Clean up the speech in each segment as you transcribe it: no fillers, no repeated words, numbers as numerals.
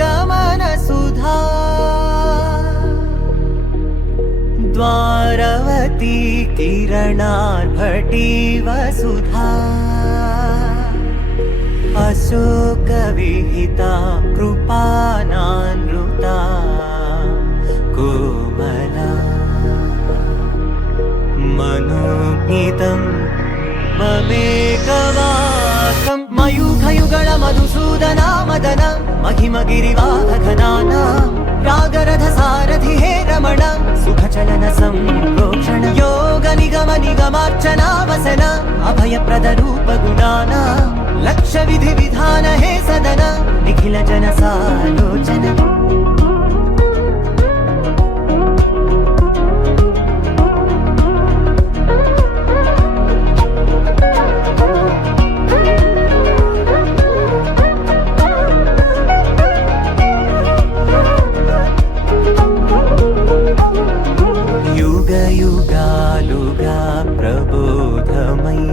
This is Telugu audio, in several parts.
गमन सुधा द्वारवती किरणार्भटी वसुधा अशोकविहिता कृपानानृता कोमला मनोज्ञितं ममेकवाकं मयूखयुगळ मधुसूदना मदन महिमगिरिवाहघनाना रागरथ सारथि हे रमण सुखचलन संप्रोक्षण योग निगम निगमार्चना वसन अभयप्रद रूप गुणाना लक्ष विधि विधान हे सदन निखिल जन सालोचन युगालुगा प्रबोधमयी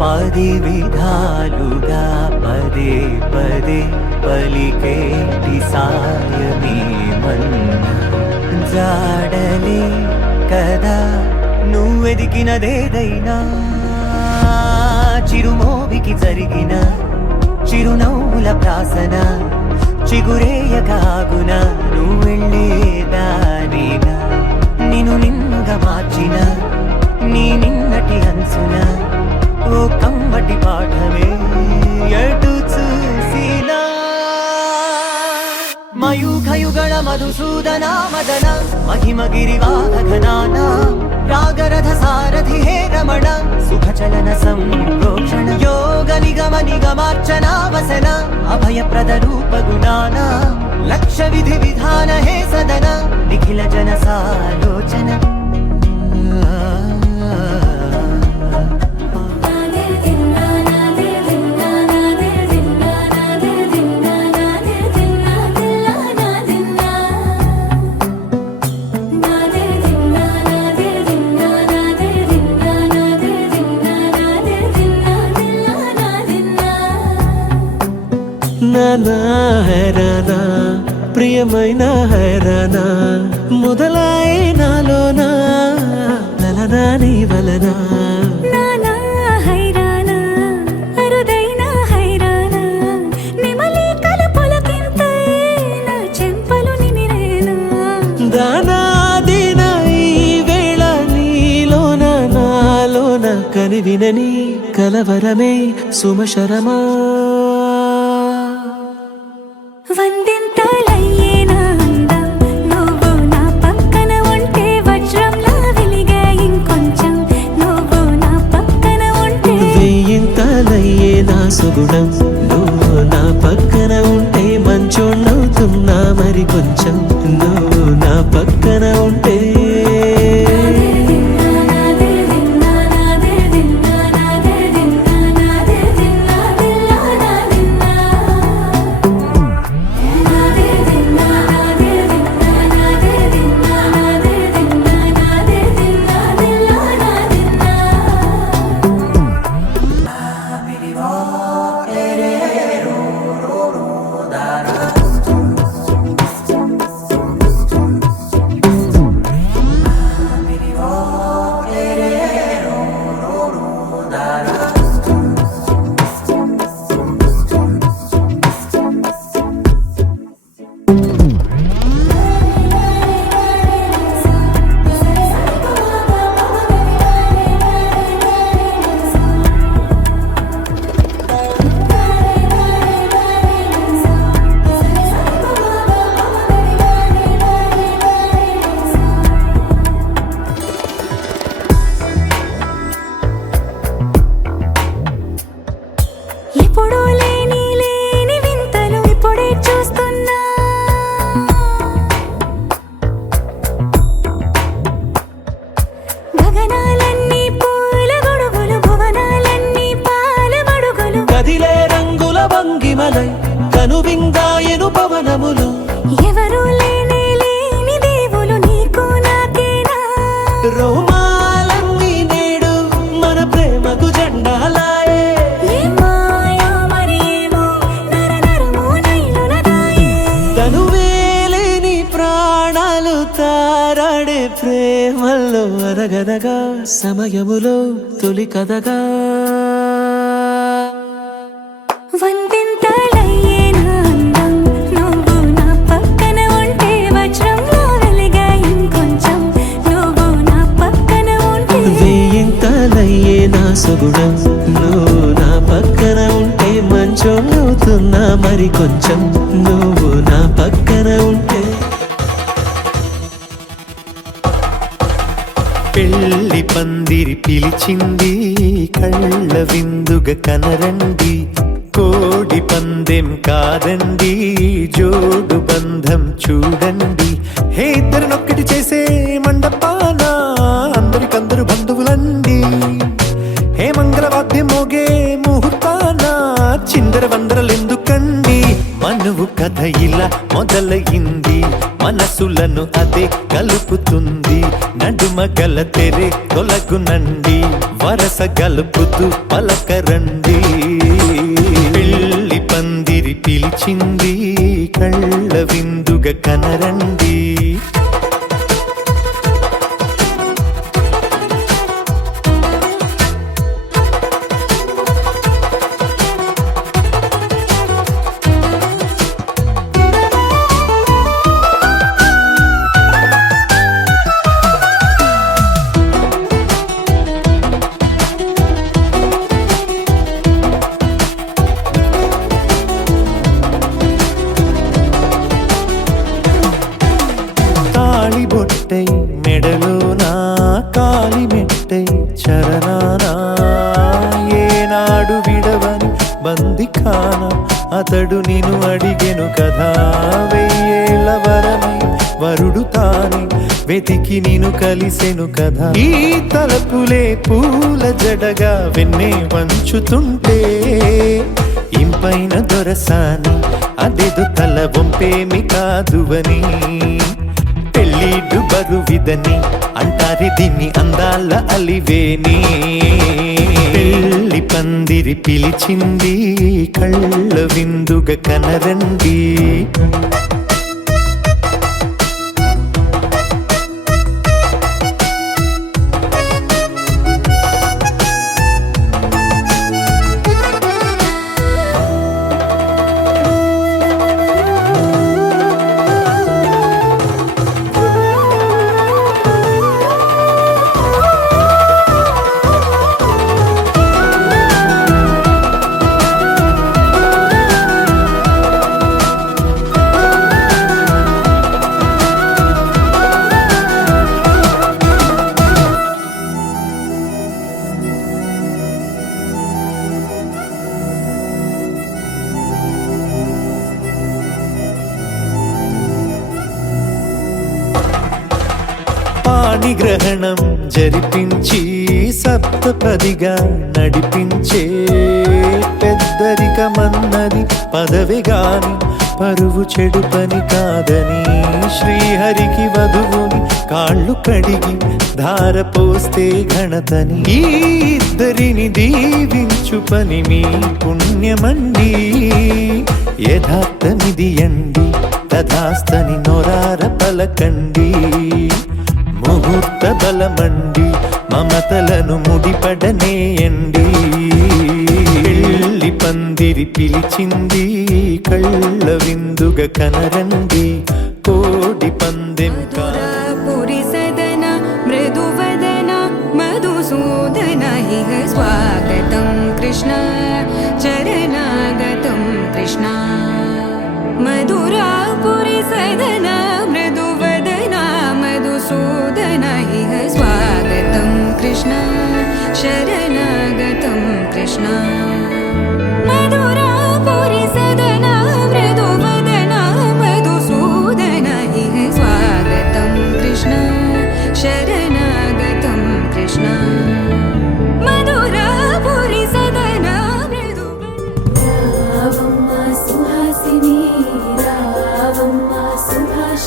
पदि विधालुगा पदे पदे पलिकेटि सायमी मन्न जाडले कदा నువ్వెదికినదేదైనా చిరుమోవికి జరిగిన చిరునవ్వుల ప్రాసన చిగురేయకాగున నువ్వెళ్ళేదానినా నిన్ను నిన్నుగా మార్చిన నీ నిన్నటి అంచున ఓ కమ్మటి పాఠమే ఎటు చూసినా మయూఖయుగళ మధుసూదనా మదన महिमगिरिवाहघनाना रागरथ सारथि हे रमण सुखचलन संप्रोक्षण योग निगम निगमार्चना वसन अभयप्रद रूप गुणाना लक्ष विधि विधान हे सदन निखिल जन सालोचन నానా హైరానా ప్రియమైన హైరానా మొదలాయి నాలోనా లలనా నీ వలనా నానా హైరానా అరుదైన హైరానా నిమలి కలపులకింతై నా చెంపలు నిమిరేనా దానా దీనా ఈ వేళ నీలోన నాలోన కనివినని కలవరమే సుమశరమా వందింతలయ్యేనా అందం నువ్వు నా పక్కన ఉంటే వజ్రంలా వెలిగే ఇంకొంచెం నువ్వు నా పక్కన ఉంటే వెయ్యింతలయ్యే నా సుగుణం నువ్వు నా పక్కన ఉంటే మంచోణ్ణవుతున్నా మరి కొంచెం నువ్వు నా పక్కన ఉంటే తారాడే ప్రేమల్లో అరగదగా సమయములో తొలి కథగా వందింతలయ్యేనా అందం నువ్వు నా పక్కన ఉంటే వజ్రంలా వెలిగా ఇంకొంచెం నువ్వు నా పక్కన ఉంటే వేయింతలయ్యే నా సుగుణం నువ్వు నా పక్కన ఉంటే మంచోళ్ళవుతున్నా మరి కొంచెం నువ్వు నా పక్కన ఉంటే పెళ్లి పందిరి పిలిచింది కళ్ళ విందుగా కనరండి కోడి పందెం కాదండి జోడు బంధం చూడండి హే ఇద్దరినొక్కటి చేసే మండపాన అందరికందరు బంధువులండి హే మంగళవాద్యం మోగే ముహూర్తాన చిందర వందరలెందుకండి మనువు కథ ఇలా మొదలయింది మనసులను అదే కలుపుతుంది నడుమ గల తెరే తొలగునండి వరస గలుపుతూ పలకరండి పెళ్లి పందిరి పిలిచింది కళ్ళ విందుగా కనరండి బొట్టై మెడలోనా కాలి మెట్టై చరణానా ఏనాడు విడవని బందిఖాన అతడు నిన్ను అడిగెను కదా వెయ్యేళ్ళ వరమై వరుడు తానే వెతికి నిన్ను కలిసెను కదా ఈ తలపులే పూల జడగా వెన్నే వంచుతుంటే ఇంపైన దొరసాని అదేదో తల వంపేమి కాదువని పెళ్ళిడు బరువిదని అంటారే దీన్ని అందాల అలివేని పెళ్లి పందిరి పిలిచింది కళ్ళ విందుగా కనరండి పాణిగ్రహణం జరిపించి సప్తపదిగా నడిపించే పెద్దరికమన్నది పదవి గాని పరువు చెడు పని కాదని శ్రీహరికి వధువుని కాళ్ళు కడిగి ధార పోస్తే ఘనతని ఈ ఇద్దరిని దీవించు పని మీ పుణ్యమండి యథార్థమిది అండి తథాస్తని నొరార పలకండి ముహూర్త బలమండి మమతలను ముడిపడనేయండి పెళ్లి పందిరి పిలిచింది కళ్ళ విందుగా కనరండి కోడి పందెం పురి సదన మృదువదన మధుసూదన ఇహ స్వాగతం కృష్ణ చరణాగతం కృష్ణ మధురాపురి సదన మృదువదన మధుసూదన ఇహ స్వాగతం కృష్ణ శరణాగతం కృష్ణ మధురాపురి సదన మృదువదన మధుసూదన ఇహ స్వాగతం కృష్ణ శరణాగతం కృష్ణ మధురాపురి సదన మృదువదన రావమ్మ సుహాసిని రావమ్మ సుభాషిణి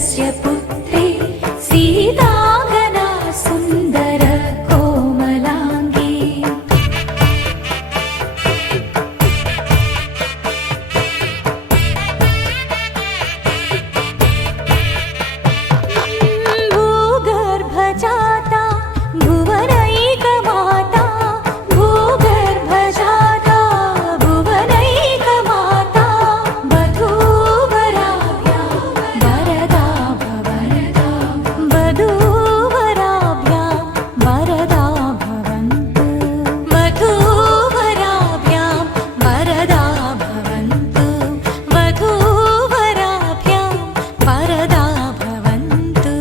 दशरथस्य पुत्रे सीतागना सुन्दर कोमलाङ्गी भूगर्भजाता भुवनैकमाता भूगर्भजाता भुवनैकमाता वधूवराभ्यां वरदा भवन्तु वधूवराभ्यां वरदा भवन्तु वधूवराभ्यां वरदा भवन्तु वधूवराभ्यां वरदा भवन्तु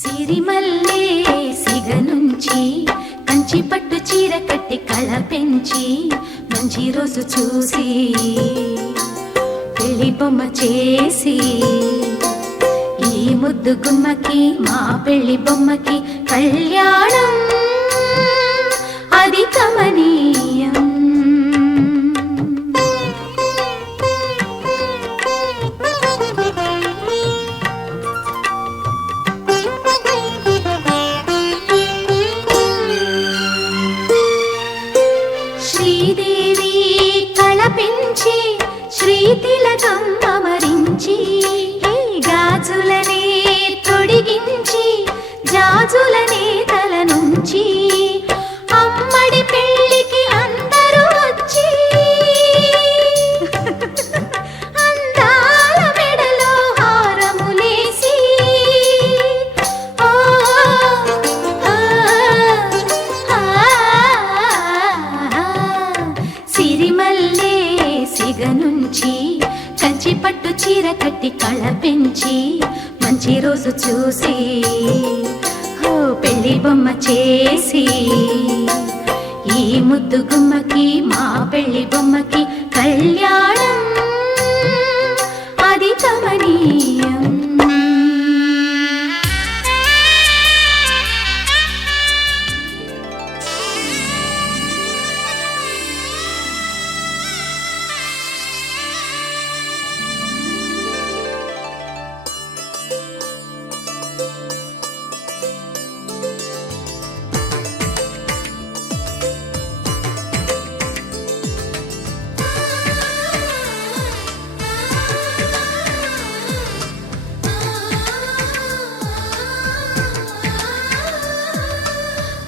సిరిమల్లే సిగనుంచి కంచి పట్టు చీర కట్టి కళ పెంచి మంచి రోజు చూసి పెళ్లి బొమ్మ చేసి ఈ ముద్దు గుమ్మకి మా పెళ్లి బొమ్మకి కళ్యాణం అది కమనీయం శ్రీదేవి కళపించి శ్రీతిలకం అమరించి గాజులనే తొడిగించి జాజులనే తల నుంచి అమ్మడి పెళ్ళికి అందరూ వచ్చి అందాల మెడలో హారములేసి ఓ సిరిమల్లే సిగనుంచి కంచి పట్టు చీర కట్టి కళ పెంచి మంచి రోజు చూసి ఓ పెళ్లి బొమ్మ చేసి ఈ ముద్దు గుమ్మకి మా పెళ్లి బొమ్మకి కళ్యాణం అది కమనీయం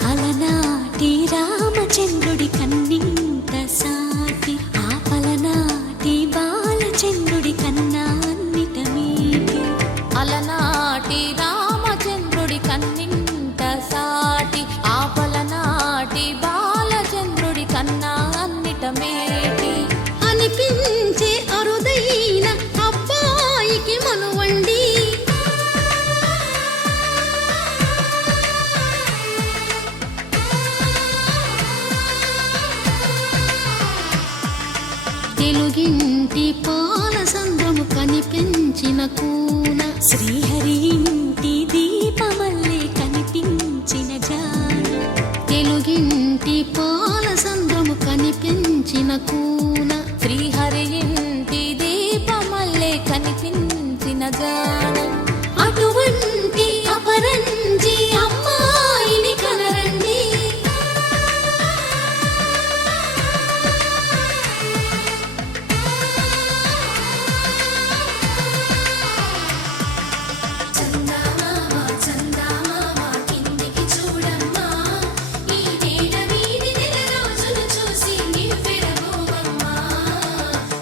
అలనాటి రామచంద్రుడి కన్నింత సాటి ఆపలనాటి బాలచంద్రుడి కన్నా అన్నిట మీటి అలనాటి రామచంద్రుడి కన్నింత సాటి ఆపలనాటి బాలచంద్రుడి కన్నా అన్నిట మేటి అనిపించే అరుదైన అబ్బాయికి మనువండి తెలుగింటి పాల సంద్రము కనిపించిన కూన శ్రీహరి ఇంటి దీపమల్లే కనిపించిన జాన తెలుగింటి పాల సంద్రము కనిపించిన కూన శ్రీహరి ఇంటి దీపమల్లే కనిపించిన జానం అటువంటి అపరంజి అమ్మాయిని కనరండి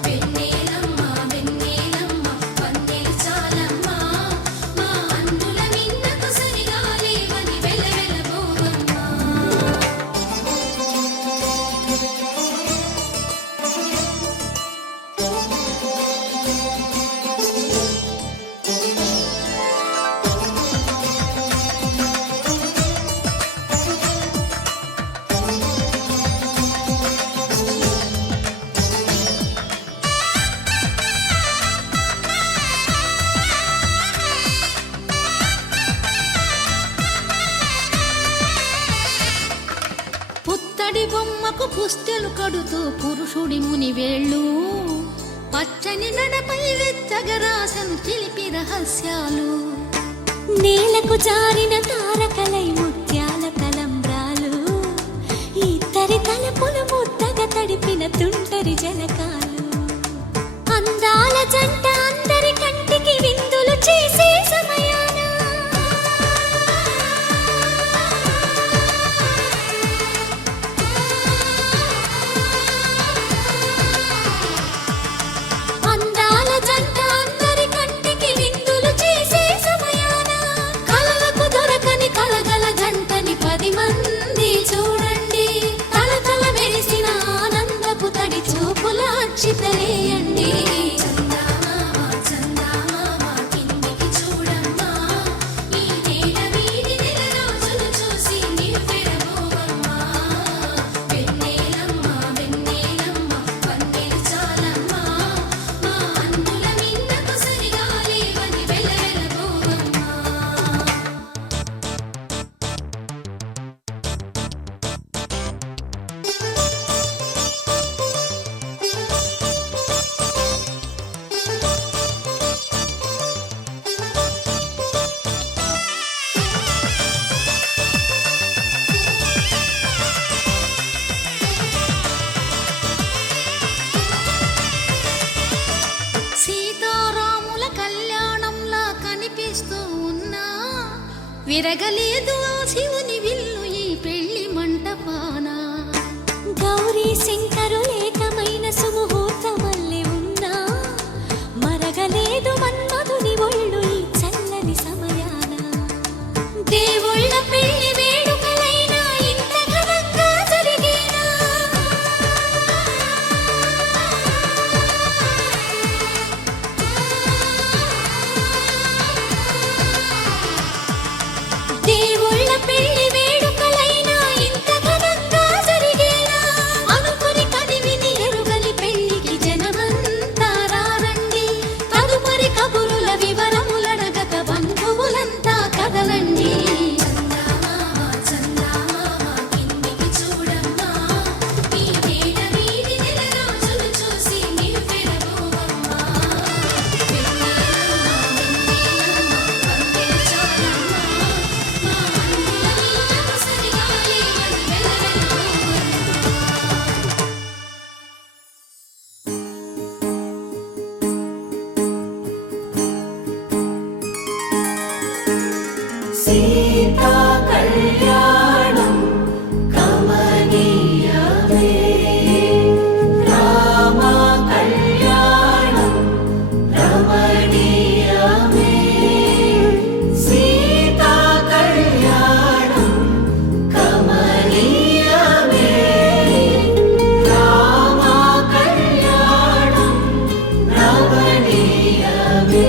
పెళ్లి పూజలు కడుతూ పురుషుడి ముని వేళ్ళు పచ్చని నడపై వెచ్చగరాసను చిలిపి రహస్యాలు నేలకు జారిన తారకలై ముత్యాల తలంబ్రాలు ఇద్దరి తలపులు ముద్దగా తడిపిన తుంటరి జలకాలు అందాల జంట అందరి కంటికి విందులు చేసే సమయాన అందాల జంట అందరి కంటికి విందులు చేసే సమయాన కలలకు దొరకని కలగల జంటని 10 మంది చూడండి కలకల మెరిసిన ఆనందపు తడి చూపుల అక్షితలేయండి సీతారాముల కళ్యాణంలా కనిపిస్తూ ఉన్నా విరగలేదు ఆ శివుని విల్లు ఈ పెళ్లి మంటపాన గౌరీ శంకరు ఏకమైన సుముహూర్తమల్లె ఉన్నా మరగలేదు మన్మధుని ఒళ్ళు ఈ చల్లని సమయాన దేవుళ్ళ పెళ్లి వేడుకలైనా ఇంత ఘనంగా జరిగేనా దేవుళ్ళ పెళ్లి వేడుకలైనా ఇంత ఘనంగా జరిగేలా అనుకుని కదివిని ఎరుగని పెళ్లికి జనమంతా రారండి తదుపరి కబురుల వివరములడగక బంధువులంతా కదలండి సీతా కళ్యాణం కమనీయమే రామ కళ్యాణం రమణీయమే సీతా కళ్యాణం కమనీయమే రామ కళ్యాణం రమణీయమే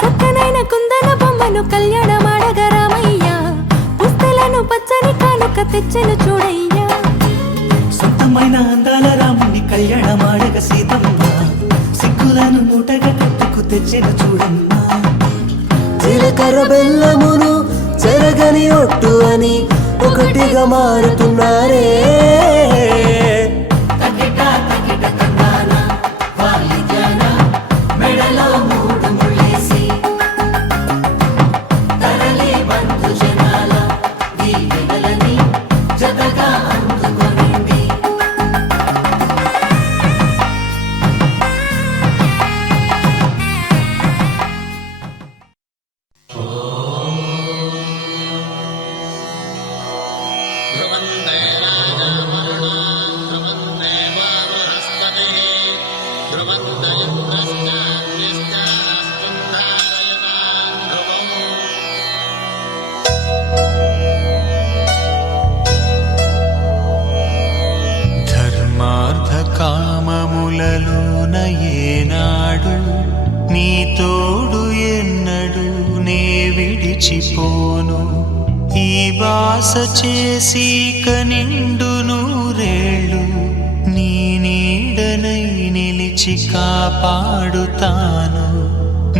చక్కనైన కుందన బొమ్మను కళ్యాణమాడగ రామయ్య పుస్తలను పచ్చని కానుక తెచ్చెను చూడయ్యా సొంతమైన అందాల రాముని కళ్యాణమాడగ సీతమ్మ సిగ్గులను మూటగా కట్టుకు తెచ్చిన చూడమ్మా జీలకర్ర బెల్లమును చెరగని ఒట్టు అని ఒకటిగా మారుతున్నారే మెడలో 3 ముళ్ళేసి తరలి బంధు జనాల దీవెనలని జతగా అందుకొనింది ధర్మార్థ కామ కన్నులలోన ఏనాడు నీ తోడు ఎన్నడు నే విడిచిపోను ఈ బాస చేసి కనిండు నూరేళ్ళు నీ నీడనై నిలిచి కాపాడుతాను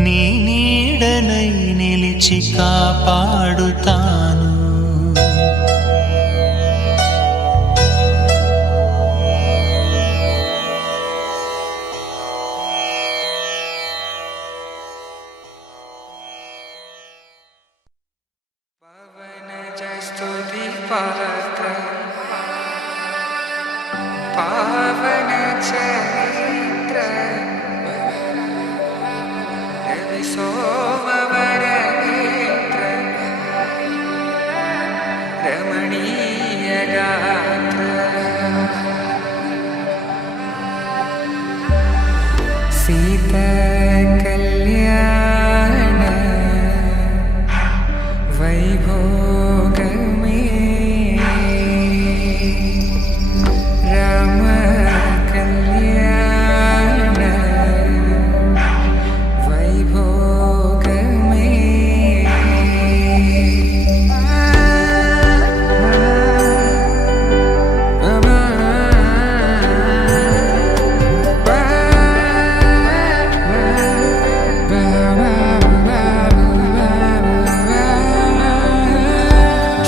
నీ నీడనై నిలిచి కాపాడుతాను स्तुति पात्र पावन चरित्र रवि सोमवर नेत्र रमणीय गात्र सीता कल्याण वैभोग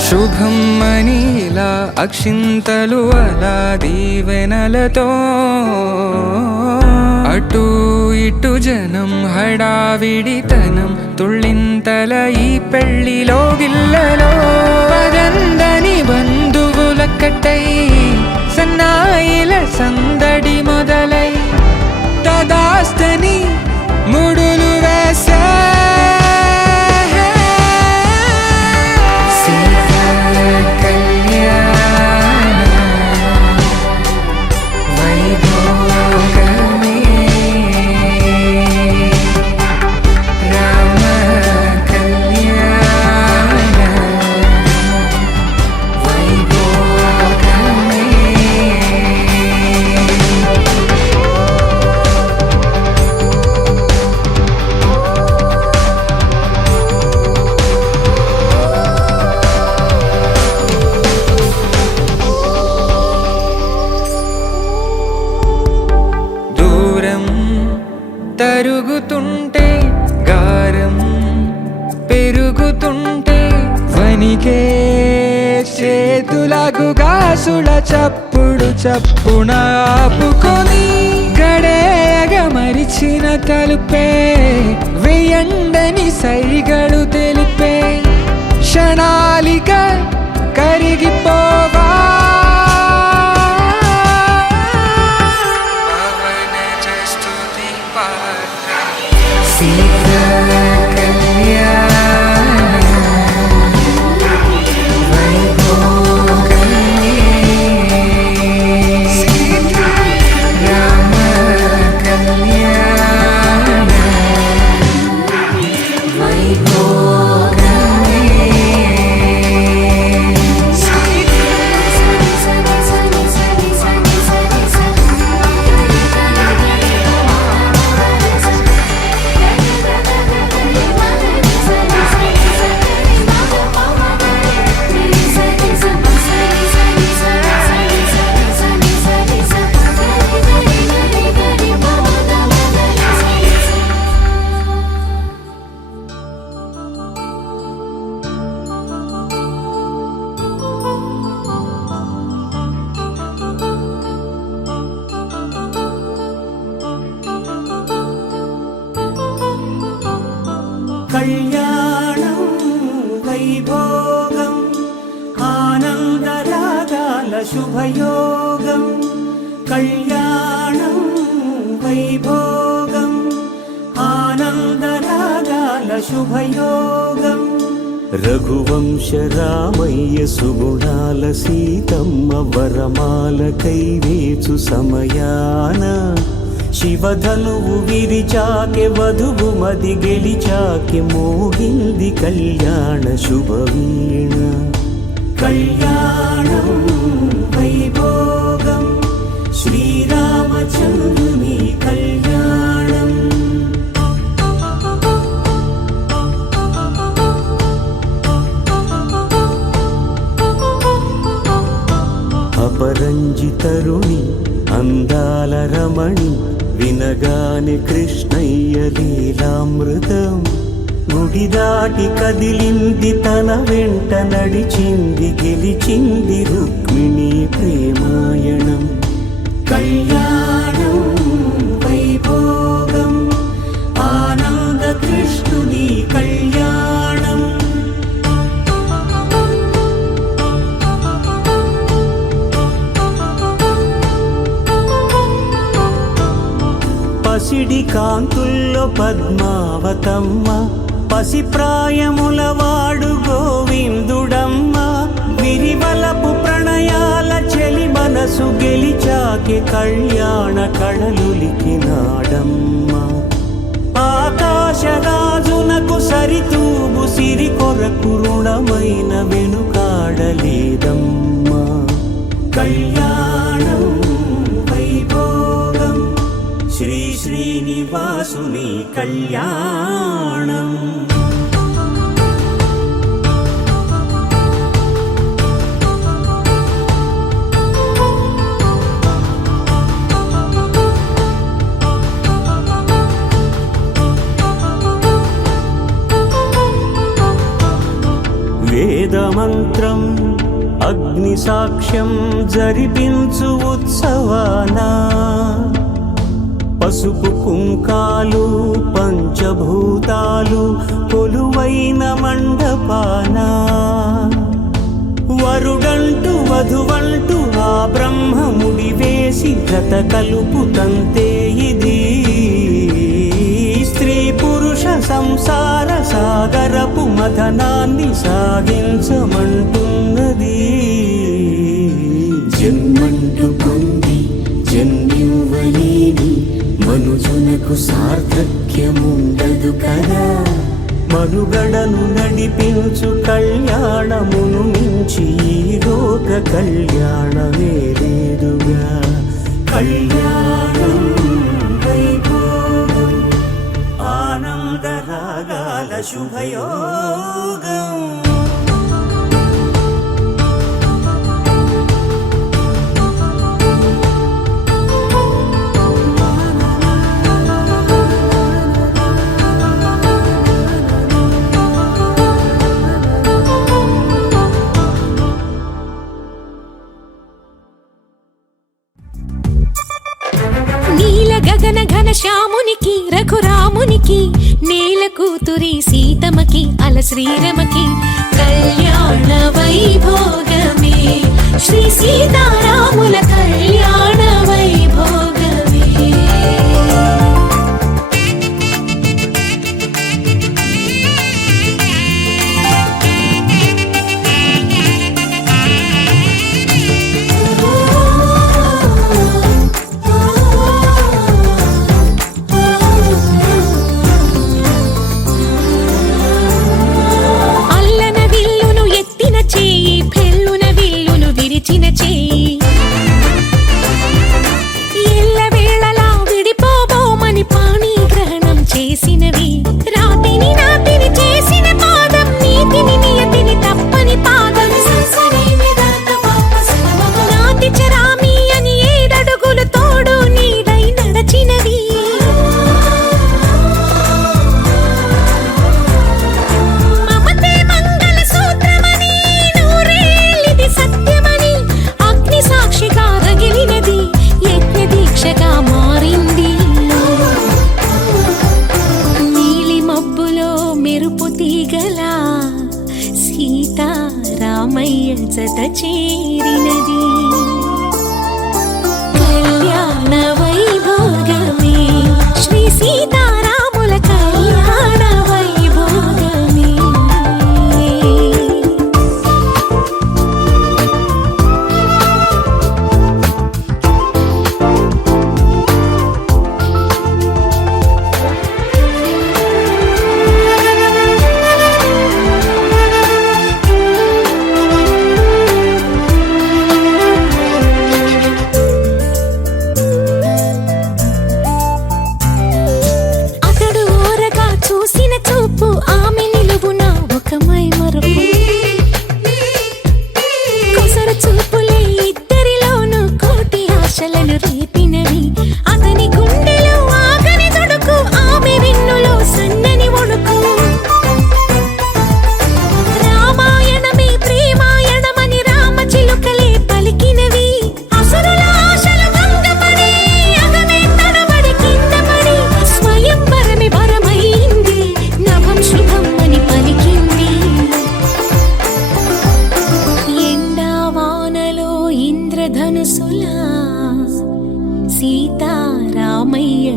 శుభం మనీలా అక్షింతలు అలా దీవెనలతో అటు ఇటు జనం హడావిడితనం తుళ్ళింతల ఈ పెళ్లిలో గిల్లలో పదందని బంధువుల కట్టై సన్నాయిల సందడి మొదలై తదాస్తని ముడులు వేసే తరుగుతుంటే గారం పెరుగుతుంటే వనికే చేతులకు గాసుల చప్పుడు చప్పున ఆపుకొని గడేగ మరిచిన తలుపే వేయండని సైగడు తెలిపే క్షణాలిక కరిగిపోవా కళ్యాణం వైభోగం ఆనందరాగాల శుభయోగం కళ్యాణం వైభోగం ఆనందరాగాల శుభయోగం రఘువంశ రామయ్య సుగుణాల సీతమ్మ వరమాల కైవేచు సమయాన శివధనువు విరిచాకె వధువు మది గెలిచాకె మోగింది కళ్యాణ శుభవీణ కళ్యాణం వైభోగం శ్రీరామచంద్రుని సుందరుని అందాల రమణి వినగానే కృష్ణయ్య లీలామృతం గుడి దాటి కదిలింది తన వెంట నడిచింది గెలిచింది రుక్మిణి ప్రేమాయణం కళ్యాణం వైభోగం ఆనంద కృష్ణుని కళ్యాణం పసిడి కాంతుల్లో పద్మావతమ్మ పసిప్రాయముల వాడు గోవిందుడమ్మ విరివలపు ప్రణయాల చెలి మనసు గెలిచాకే కళ్యాణ కళలులికినాడమ్మ ఆకాశరాజునకు సరితూబు సిరి కొరకు రుణమైన వెనుకాడలేదమ్మా కళ్యాణం వైభోగం శ్రీ శ్రీనివాసుని కళ్యాణం వేదమంత్రం అగ్ని సాక్ష్యం జరిపించు ఉత్సవానా పసుపు కుంకాలు పంచభూతాలు కొలువైన మండపానా వరుడంటూ వధువంటూ ఆ బ్రహ్మముడి వేసి జత కలుపుతంతే ఇది స్త్రీ పురుష సంసార సాగరపు మథనాన్ని సాగించమంటున్నది జన్మంటూ పొంది జన్మివ్వలేని మనుజునకు సార్థక్యముండదు కదా మనుగడను నడిపించు కళ్యాణమును మించి ఈ లోక కళ్యాణమే లేదుగా కళ్యాణం వైభోగం ఆనందరాగాల శుభయోగం గగన శ్యామునికి రఘురామునికి నేల కూతురి సీతమ్మకి అల శ్రీరమకి కళ్యాణ వైభోగమే శ్రీ సీతారాముల కళ్యాణ వైభోగమే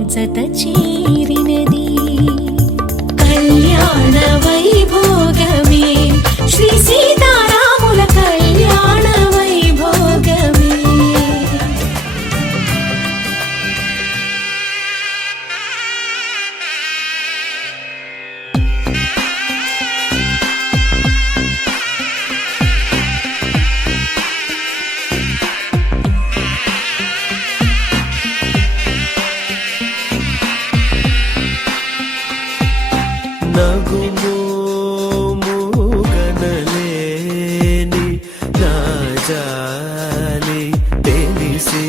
జత చేరినది కళ్యాణ వైభోగమే శ్రీ సీతారాముల కళ్యాణ వైభోగమే నగుమోముగనలేని నా జాలి తెలిసి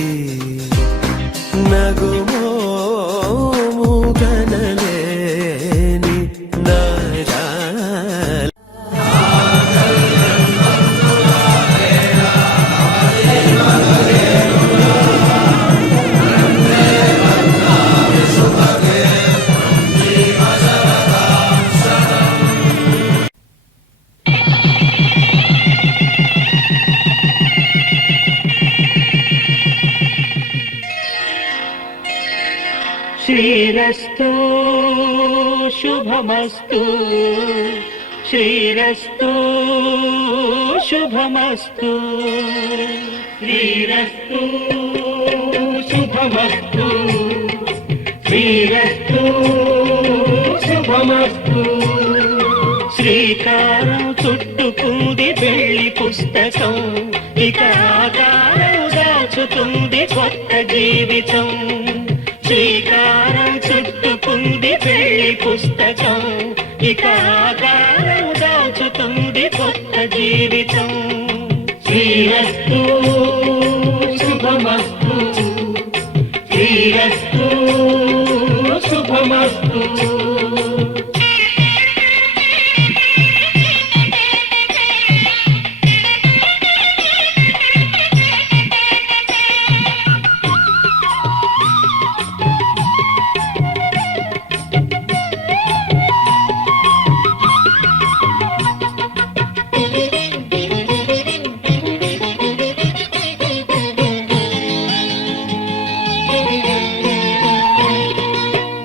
నగుమోముగనలేని నా జాలి శ్రీరస్తు శుభమస్తు శ్రీరస్తు శుభమస్తు శ్రీరస్తు శుభమస్తు శ్రీరస్తు శుభమస్తు శ్రీకారం చుట్టుకుంది వెళ్ళి పుస్తకం ఇక ఆకారం దాచుతుంది కొత్త జీవితం శ్రీకారం చుట్టుకుంది పెళ్లి పుస్తకం ఇక ఆకారం దాచుతుంది కొత్త జీవితం శ్రీరస్తు శుభమస్తు శ్రీరస్తు శుభమస్తు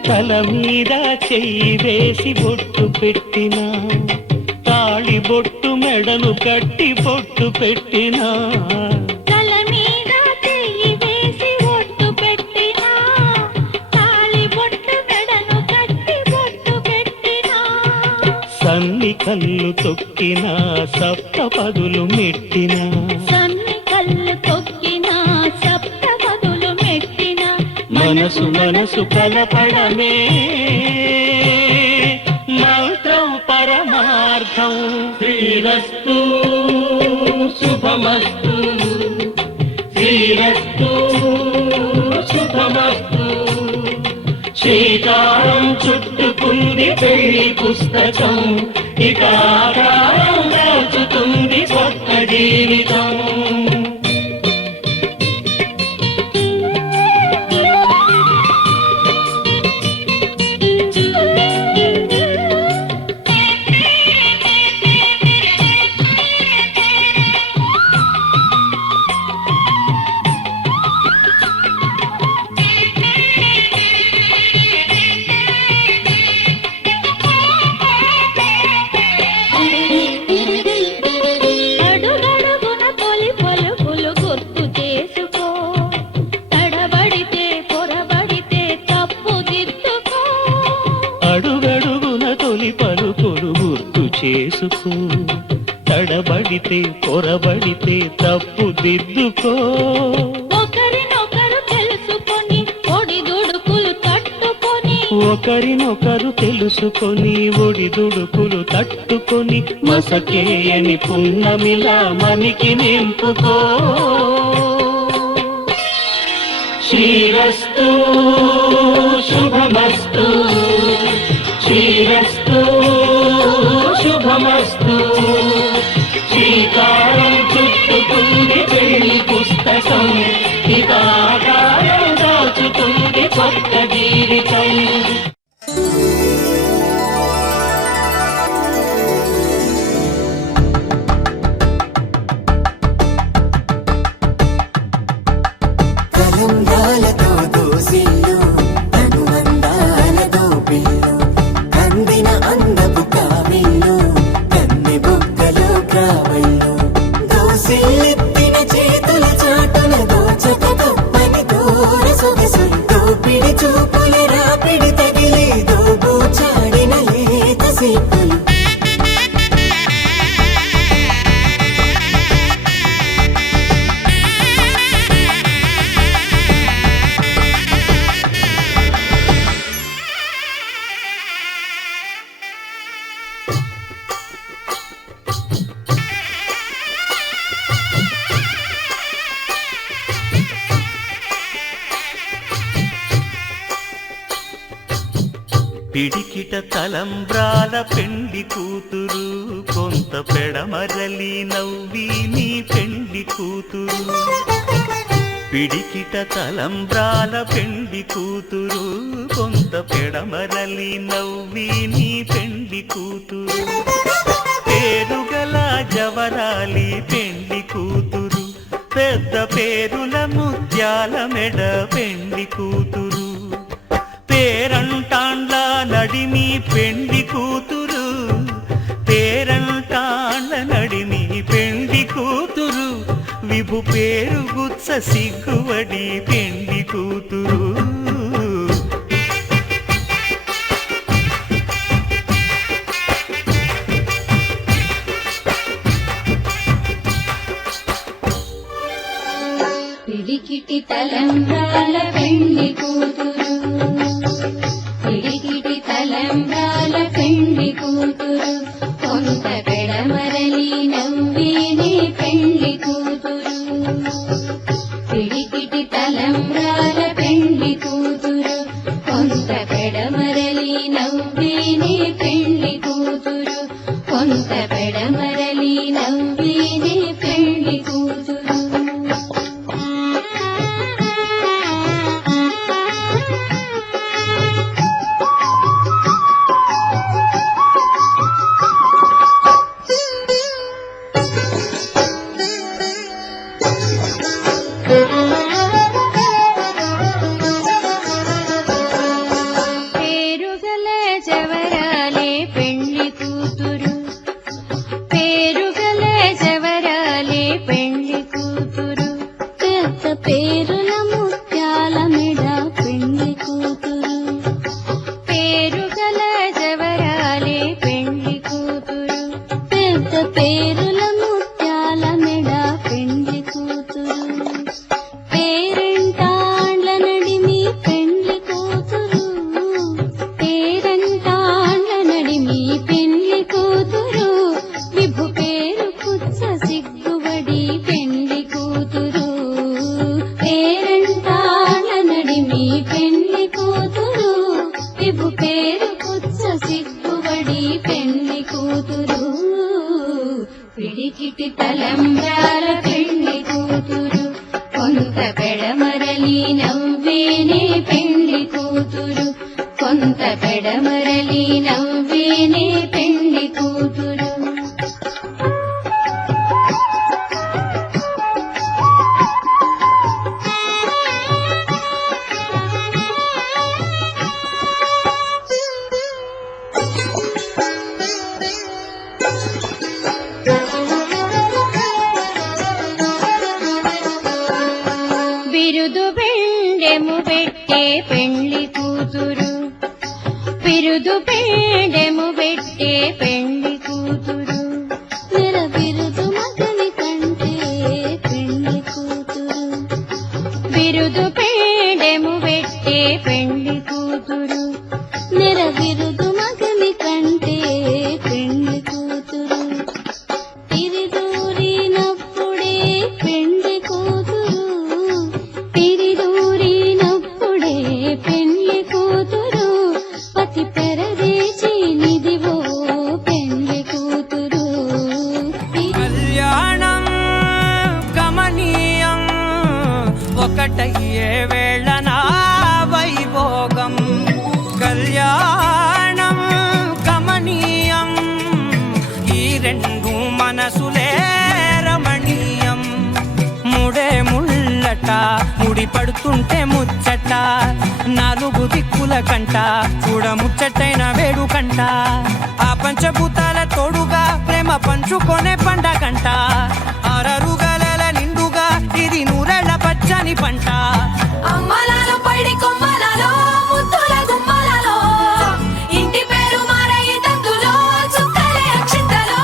తల మీద చెయ్యి వేసి బొట్టు పెట్టినా తాళి బొట్టు మెడను కట్టి బొట్టు పెట్టినా తల మీద చెయ్యి వేసి బొట్టు పెట్టినా తాళి బొట్టు మెడను కట్టి బొట్టు పెట్టినా సన్ని కళ్ళు తొక్కినా సప్త పదులు మెట్టినా సన్ని కళ్ళు తొక్కినా సప్త పదులు మెట్టినా మనసు మనసు కలపడమే మంత్రం పరమార్థం శ్రీరస్తు శుభమస్తు శ్రీరస్తు శుభమస్తు శ్రీకారం చుట్టుకుంది పెళ్లి పుస్తకం ఇక ఆకారం దాచుతుంది కొత్త జీవితం అడుగడుగున తొలి పలుకులు గుర్తు చేసుకో తడబడితే పొరబడితే తప్పు దిద్దుకో అడుగడుగున తొలి పలుకులు గుర్తు చేసుకో తడబడితే పొరబడితే తప్పు దిద్దుకో ఒకరినొకరు తెలుసుకొని ఒడిదుడుకులు తట్టుకొని ఒకరినొకరు తెలుసుకొని ఒడిదుడుకులు తట్టుకొని మసకేయని పున్నమిలా మనికి నింపుకో శ్రీరస్తు శుభమస్తు శ్రీరస్తు శుభమస్తు శ్రీకారం చుట్టుకుంది పెళ్లి పుస్తకం ఇక ఆకారం దాచుతుంది కొత్త జీవితం తలంబ్రాలతో దోసిల్లు తను పిడికిట తలంబ్రాల పెండి కూతురు కొంత పెడమరలి నవ్వి నీ పెండి కూతురు పిడికిట తలంబ్రాల పెండి కూతురు కొంత పెడమరలి నవ్వి నీ పెండి కూతురు పేరుగల జవరాలి పెండి కూతురు పెద్ద పేరుల ముత్యాల మెడ పెండి కూతురు పేరంటాండ్ల నడిమి పెండి కూతురు పేరంటాండ్ల నడిమి పెండి కూతురు విభు పేరు గుత్స సిగ్గువడి పెండి కూతురు పిడికిటి తలంబ్రాల పెండి కూతురు పిడికిటి తలంబ్రాల పెండి కూతురు కొంత పెడమరలి నవ్విని పెండి కూతురు పిడికిటి తలంబ్రాల పెండి కూతురు కొంత పెడమరలి నవ్విని పెండి కూతురు కొంత పెడమరలి నవ్విని పెండి కూతురు పేరుగల జవరాలే పెండ్లి కూతురు పేరుగల జవరాలే పెండ్లి కూతురు పెద్ద పేరుల ముత్యాల మెడ పెండ్లి కూతురు పేరుగల జవరాలే పెండ్లి కూతురు పెద్ద పేరుల ముత్యాల మెడ పెండ్లి కూతురు పేరంటాండ్ల నడిమి పెండ్లి కూతురు పేరంటాండ్ల నడిమి పెండ్లి కూతురు విభు పేరు కుచ్చ సిగ్గుబడి పెండ్లి కూతురు పేరంటాండ్ల నడిమి పెండ్లి కూతురు విభు పేరు కుచ్చ సిగ్గుబడి పెండ్లి కూతురు పిడికిటి తలంబ్రాల పెండ్లి కూతురు కొంత పెడమరలి నవ్వేనే పెండ్లి కూతురు కొంత పెడమరలి నవ్వేనే పెండ్లి కూతురు బిరుదు బెండెము పెట్టే పెండ్లి కూతురు బిరుదు బెండెము పెట్టే పెండ్లి కూతురు నిర బిరుదు మగని కంటే పెండ్లి కూతురు బిరుదు బెండెము పెట్టే పెండ్లి కూతురు నిర బిరుదు మగని కంటే పెండ్లి కూతురు తిరిదూరినప్పుడే పెండ్లి కూతురు తిరిదూరినప్పుడే పెండ్లి కూతురు పతి పెరదేచి నిదివో పెండ్లి కూతురు కళ్యాణం గమనీయం ఒకటయ్యే వేళ నా వైభోగం కళ్యాణం గమనీయం ఈ రెండు మనసులే రమణీయం ముడే ముళ్ళట ముడి పడుతుంటే ముచ్చట నాలుగు దిక్కుల కంట చూడ ముచ్చటైన వేడుకంట ఆ పంచభూతాల తోడుగా ప్రేమ పంచుకొనే పండగంట ఆరరుగల నిండుగా ఇది నూరెళ్ళ పచ్చని పంట అమ్మలాలో పైడి కొమ్మలలో ముద్దుల గుమ్మలలో ఇంటి పేరు మారయ్య తందులో చుక్కలే అక్షింతలో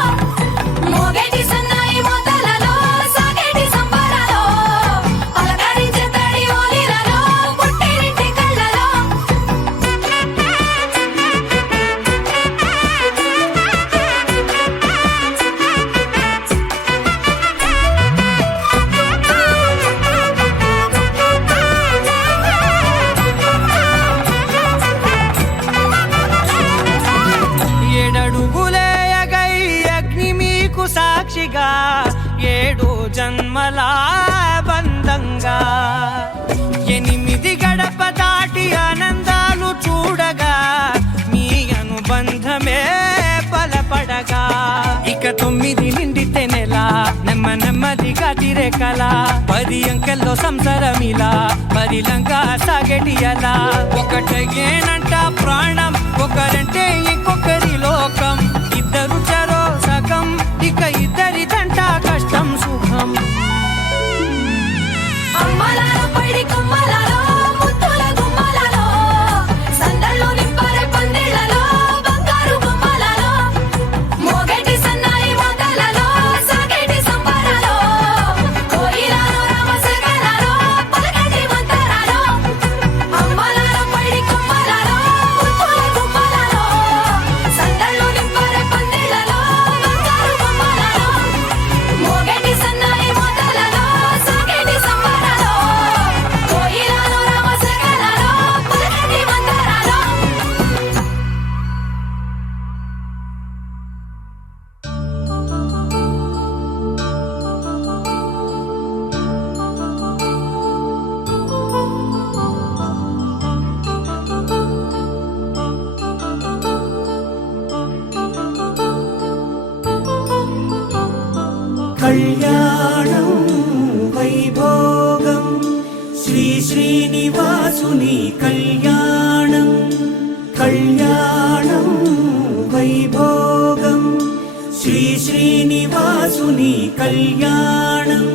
మోగేటి సన్నాయి మోతలలో సాగేటి సంబరాలో పలకరించే తడి ఓలిలలో పుట్టినింటి కళ్ళలో సాగగా 7 జన్మల బంధంగా 8 గడప దాటి ఆనందాలు చూడగా మీ అనుబంధమే బలపడగా ఇక 9 నిండితే నెల నెమ్మదిగా తిరే కల 10 అంకెల్లో సంసారమిలా పరిలంగా సాగటియలా ఒకటేనంట ప్రాణం ఒకరంటే ఇంకొకరి లోకం ఇద్దరు చరో సగం ఇక ఇద్దరిదంట కష్టం సుఖం అమ్మలాలో పడి కొమ్మలాలో ముత్తుల గుమ్మలాలో సందళ్ళు నింపరే పందిళ్ళలో బంగారు బొమ్మలాలో మోగటి సన్నాయి మోతలలో సాగటి సంబరాలో కోయిలాలో రామసగనాలో పలకటి మంతరాలో అమ్మలాలో పడి కొమ్మలాలో ముత్తుల గుమ్మలాలో సందళ్ళు నింపరే పందిళ్ళలో బంగారు బొమ్మలాలో మోగటి సన్నాయి మోతలలో సాగటి సంబరాలో కోయిలాలో రామసగనాలో పలకటి మంతరాలో కళ్యాణం వైభోగం శ్రీ శ్రీనివాసుని కళ్యాణం కళ్యాణం వైభోగం శ్రీ శ్రీనివాసుని కళ్యాణం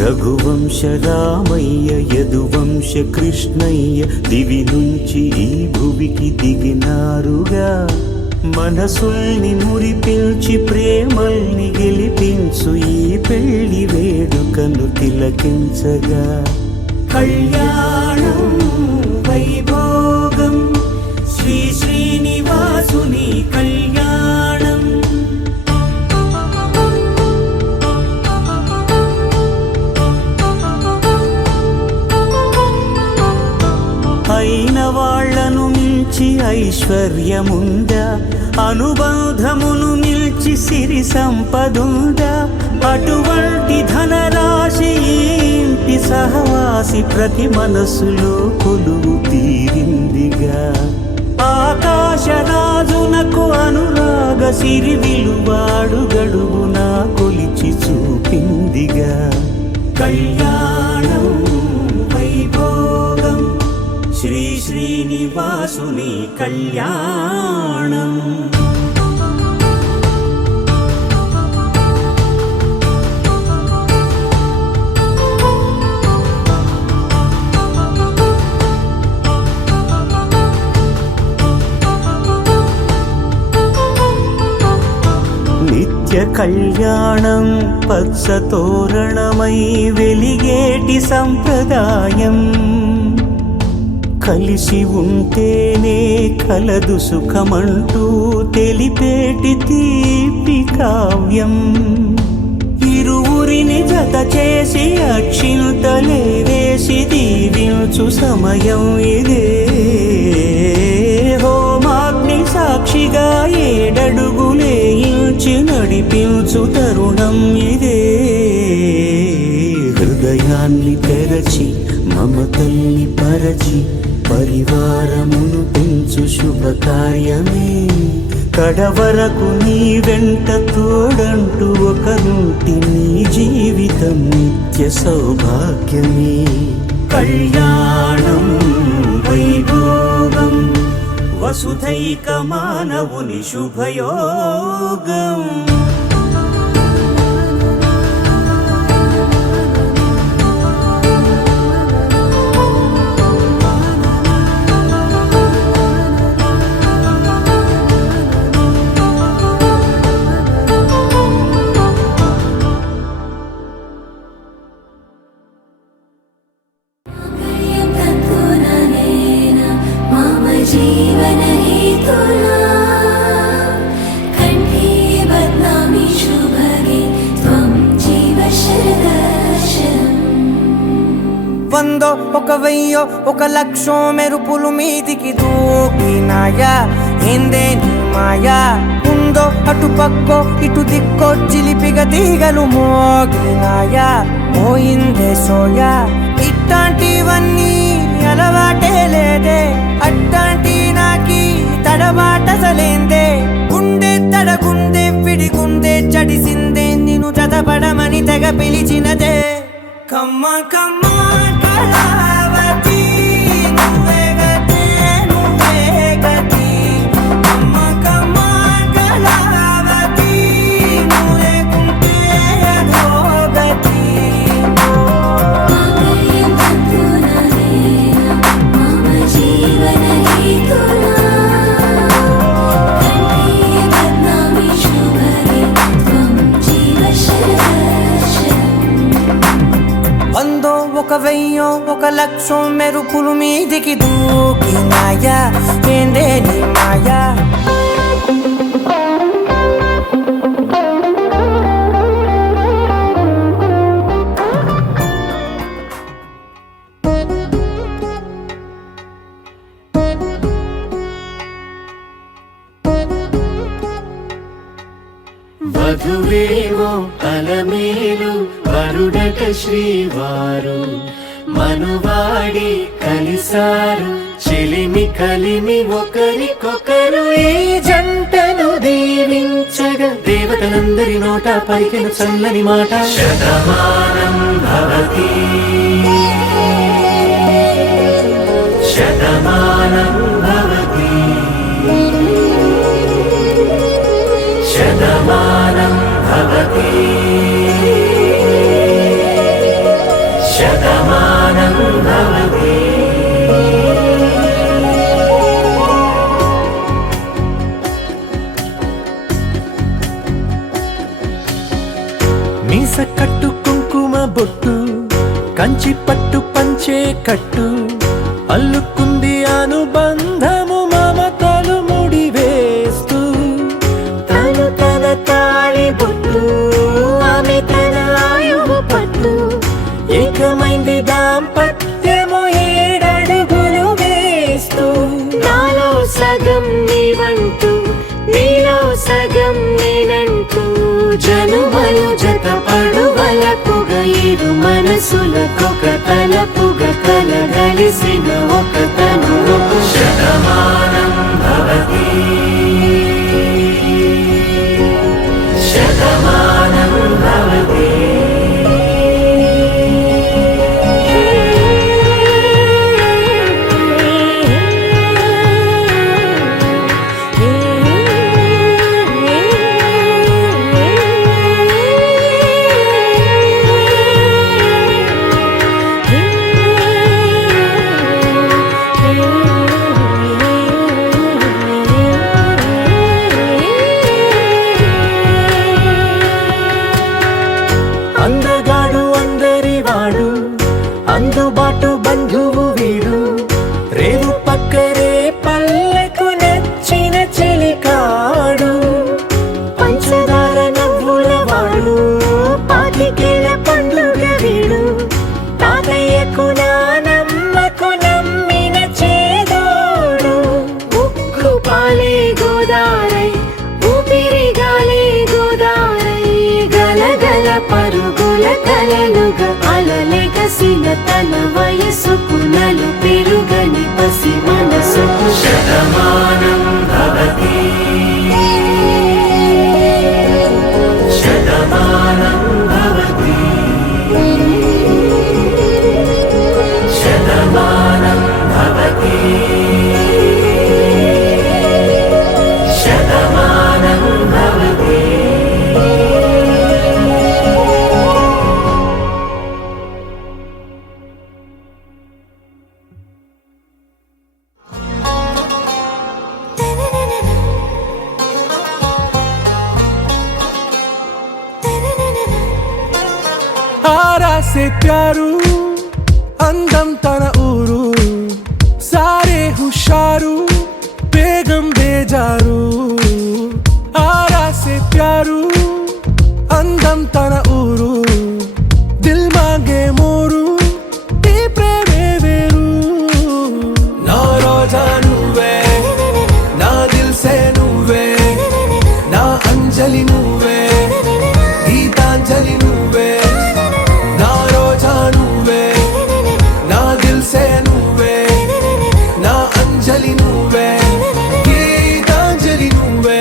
రఘువంశ రామయ్య యదువంశ కృష్ణయ్య దివి నుంచి ఈ భువికి దిగినారుగా మనసుల్ని మురిపించి ప్రేమల్ని గెలిపించు ఈ పెళ్లి వేడుకను తిలకించగా కళ్యాణం వైభోగం శ్రీ శ్రీనివాసుని కళ్యాణం అయిన వాళ్లను మించి ఐశ్వర్యముందా అనుబంధమును మిల్చి సిరి సంపదుందా అటువంటి ధనరాశి ఈ ఇంటి సహవాసి ప్రతి మనసులో కొలువు తీరిందిగా ఆకాశరాజునకు అనురాగ సిరి విలువాడు గడువునా కొలిచి చూపిందిగా కళ్యాణం వైభోగం శ్రీ శ్రీనివాసుని కళ్యాణం నిత్య కళ్యాణం పచ్చ తోరణమై వెలిగేటి సంప్రదాయం కలిసి ఉంటేనే కలదు సుఖమంటూ తెలిపేటి తీపి కావ్యం ఇరువురిని జత చేసి అక్షింతలే వేసి దీవించు సమయం ఇదే హోమాగ్ని సాక్షిగా 7 అడుగులే ఇంచి నడిపించు తరుణం ఇదే హృదయాన్ని తెరచి మమతల్ని పరచి పరివారమును పెంచు శుభకార్యమే కడవరకు నీ వెంట తోడంటూ ఒకరుంటి నీ జీవితం నిత్య సౌభాగ్యమే కళ్యాణం వైభోగం వసుధైక మానవుని శుభయోగం जीवन हेतुना कंठे बध्नामि शुभगे त्वं जीव शरदर्शनम् వందో ఒక వెయ్యో ఒక లక్షో మెరుపులు మీదికి దూకినాయా ఏందే నీ మాయా ఉందో అటు పక్కో ఇటు దిక్కో చిలిపిగ తీగలు మోగినాయా మోయిందే సోయా ఇట్లాంటివన్నీ అలవాటే లేదే అట్లాంటి నాకి తడబాటసలేందే గుండె తడగుందే విడిగుందే చడిసిందే నిన్ను చదపడమని తెగ పిలిచినదే కమ్మ కమ్మ కళావతి నువ్వే గతే నువ్వే గతి కమ్మ కమ్మ కళావతి నువ్వే కుంటే అధోగతి मम जीवन हेतुना कंठे बध्नामि शुभगे त्वं जीव शरदर्शनम् వందో ఒక వెయ్యో ఒక లక్షం మెరుపులు మీదికి దూకినాయా ఏందే నీ మాయా వధువేమో అలమేలు వరుడట శ్రీవారు మనువాడి కలిసారు చెలిమి కలిమి ఒకరికొకరు ఈ జంటను దీవించగా దేవతలందరి నోట పలికిన చల్లని మాట శతమానం భవతి శతమానం భవతి శతమానం భవతి శతమానం భవతి మీస కట్టు కుంకుమ బొట్టు కంచి పట్టు పంచే కట్టు అల్లుకుంది అనుబంధము మమతలు ముడివేస్తూ తను తన తాళి బొట్టు ఆమె తన ఆయువు పట్టు ఏకమైంది దాంపత్యము 7 అడుగులు వేస్తూ నాలో సగం నీవంటూ నీలో సగం నేనంటూ జనుమలు జతపడువలపుగ ఇరు మనసులకొక తలపుగ కలగలిసిన ఒక తను శతమానం భవతి శతమానం భవతి అందగాడు అందరివాడు అందుబాటు బంధువు వీడు రేవు పక్కరే పల్లెకు నచ్చిన చెలికాడు పంచదార నవ్వుల వాడు పాతికేల పండుగ వీడు తాతయ్యకు నానమ్మకు నమ్మిన చేదోడు ఉక్కు పాలే గోదారై ఊపిరిగాలే గోదారై గలగల పరుగుల కలలుగా అలలెగసిన తన వయసుకు నలు పెరుగని పసి మనసుకు శతమానం భవతి శతమానం భవతి శతమానం భవతి శతమానం భవతి आरा से प्यारू అందం తన ఊరు సారే హుషారు బేగం బేజారు ఆరా సే ప్యారు అందం తన ఊరు దిల్ మాంగే మోరు ఈ ప్రేమే వేరు నా రోజా నువ్వే నా దిల్ సే నువ్వే నా గీతాంజలి నువ్వే.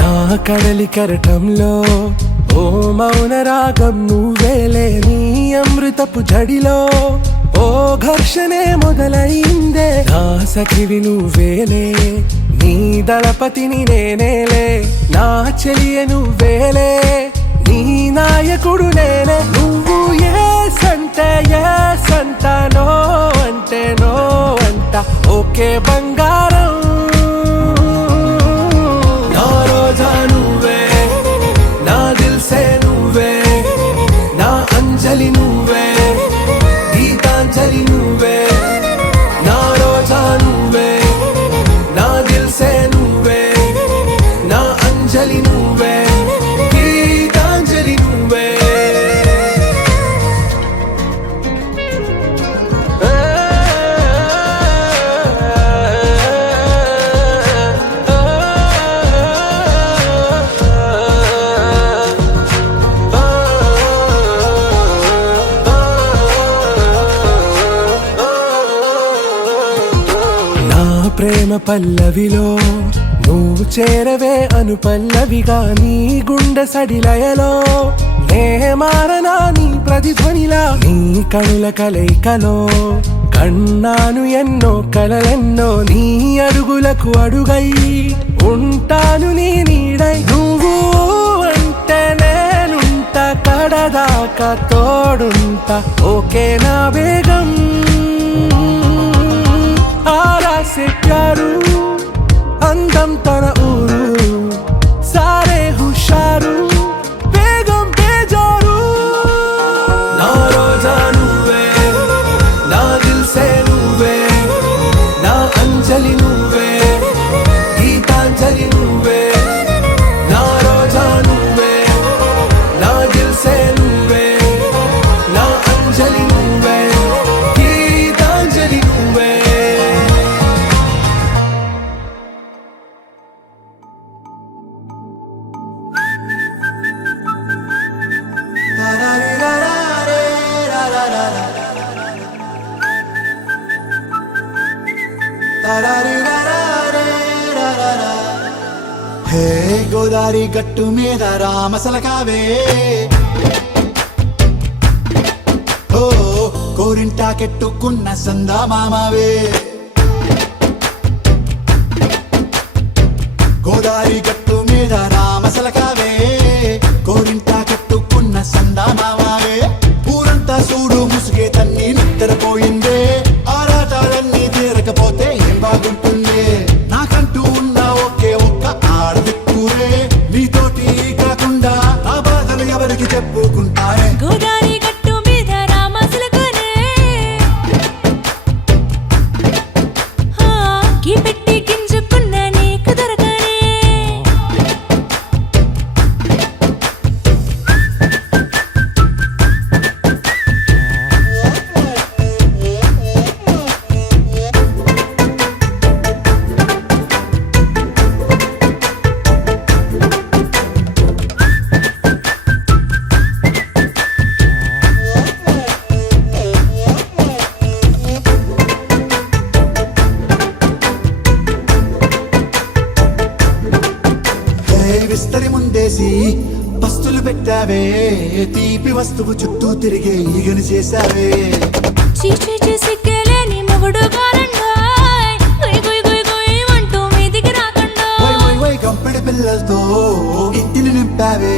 నా కడలి కరటంలో ఓ మౌన రాగం నువ్వేలే, నీ అమృతపు జడిలో ఓ ఘర్షణే మొదలైందే. నా సఖివి నువ్వేలే, నీ దళపతిని నేనేలే, నా చెలియ నువ్వేలే, నీ నాయకుడు నేనే. నువ్వు ఏ సంట నో అంటే నో అంట, ఓకే బంగారం. నా రోజా నువ్వే, నా దిల్సే నువ్వే, నా అంజలి నువ్వే, గీతాంజలి నువ్వే. నా రోజా నువ్వే, నా దిల్సే నువ్వే, నా అంజలి నువ్వే, గీతాంజలి నువ్వే. నా ప్రేమ పల్లవిలో నువ్వు చేరవే అను పల్లవిగా, నీ గుండె సడిలయలో నే మారనా నీ ప్రతిధ్వనిలా. నీ కనుల కలయికలో కన్నాను ఎన్నో కలలెన్నో, నీ అడుగులకు అడుగై ఉంటాను నీ నీడై. నువ్వు అంటే నేనుంట కడదాకా తోడుంట, ఓకే నా బేగం. ఆరా సే ప్యారు అందం తన ఊరు, సారే హుషారు బేగం బేజారు. నా రోజా నువ్వే, నా దిల్సే నువ్వే, నా అంజలి నువ్వే, గీతాంజలి నువ్వే. నా రోజా నువ్వే, నా దిల్సే నువ్వే, నా అంజలి నువ్వే, గీతాంజలి నువ్వే. హే గోదారి గట్టు మీద రామసలకావే, ఓ కోరింటాకెట్టుకున్న సందా మామావే. గోదారి గట్టు మీద రామసలకావే, కోరింటాకెట్టుకున్న సందా మామావే. ఊరంతా చూడు ముసుగే తన్ని నిద్రపోయిందే, ఆరాటాలన్నీ తీరకపోతే ఏం బాగుంటుంది. నాకంటూ ఉన్న ఒకే ఒక్క ఆడదిక్కురే, నీతోటి కాకుండా నా బాధలు ఎవరికి చెప్పుకుంటారే. గోదారి గట్టు మీద రామసులకనే, గీ పెట్టి గింజుకున్న నీకు దొరకనే. విస్తరి ముందేసి పస్తులు పెట్టావే, తీపి వస్తువు చుట్టూ తిరిగే ఈగను చేశావే. చీచీ చేసి కేలేని మొగుడు కారండాయ్, గుయ్ గుయ్ గుయ్ గుయ్ అంటూ మీదికి రాకండా. గంపెడి పిల్లలతో ఇంటిని నింపావే,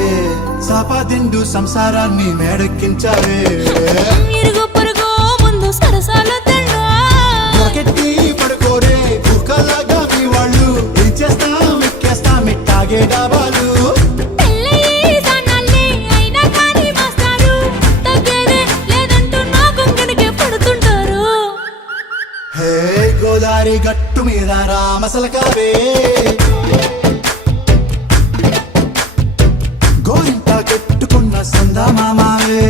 సాపాదిండు సంసారాన్ని మేడెక్కించావే. ఇరుగు పొరుగు ముందు సరసాల తండా, దొరకెట్టి పడుకోరే కుక్కలాగా మీ వాళ్ళు. ఏం చేస్తాం ఎక్కేస్తాం ఇట్టాగే డాబాలు. పెళ్ళయి దానాల్ని అయినా కానీ మాస్తారు, తగ్గేదే లేదంటూ నా కొంగడికి పడుతుంటారు. హే గోదా గోదారి గట్టు మీద రామసలకావే గోరింట కట్టుకున్న సందా మామావే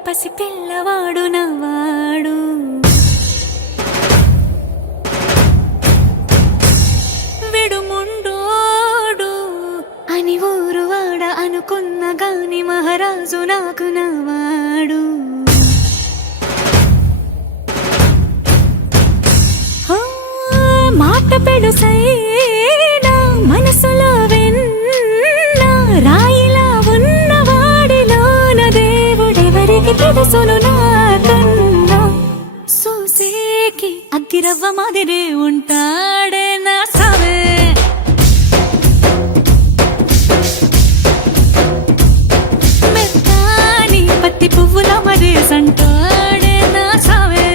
పసి పిల్లవాడు నవ్వాడు విడుముండోడు అని ఊరువాడ అనుకున్న గాని మహారాజు నాకు నవ్వాడు మాట పెడుసైనా మనసులో వెన్న రాయిలా ఉన్నవాడిలోన దేవుడెవరికి తెలుసును నాకన్నా సూసేకి అగ్గిరవ్వ మాదిరే ఉంటాడే నా సావే మెత్తాని పత్తి పువ్వుల మరే సంటాడే నా సావే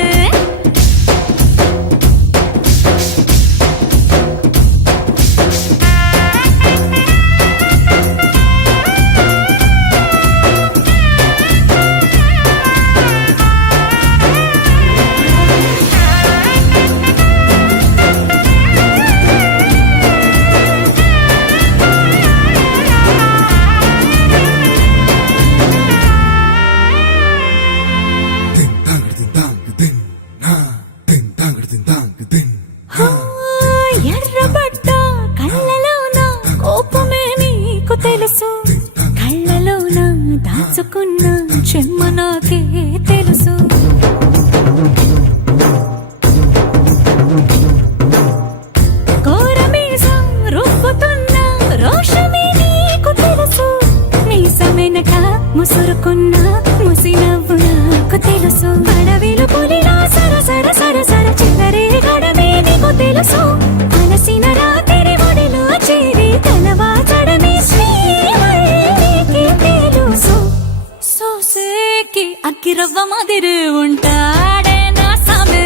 ఎర్రబడ్డ కళ్ళలోన కోపమే నీకు తెలుసు కళ్ళలోన దాచుకున్న చెమ్మ నాకే తెలుసు కోరమీసం రుబ్బుతున్న రోషమే నీకు తెలుసు మీసమెనక ముసురుకున్న ముసినవ్వు నాకు తెలుసు అడవిలు పులిలా సర సర సర సర చివరి గడమే నీకు తెలుసు అలసిన రాత్రి ఒడిలో చేరి తలవాచడమే శ్రీకి తెలుసు సోసేకి అగ్గిరవ్వ మాదిరి ఉంటాడే నా సామే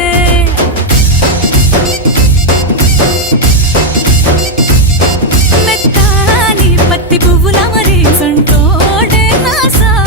మెత్తాని పత్తి పువ్వుల మరి సంటోడే నా సామే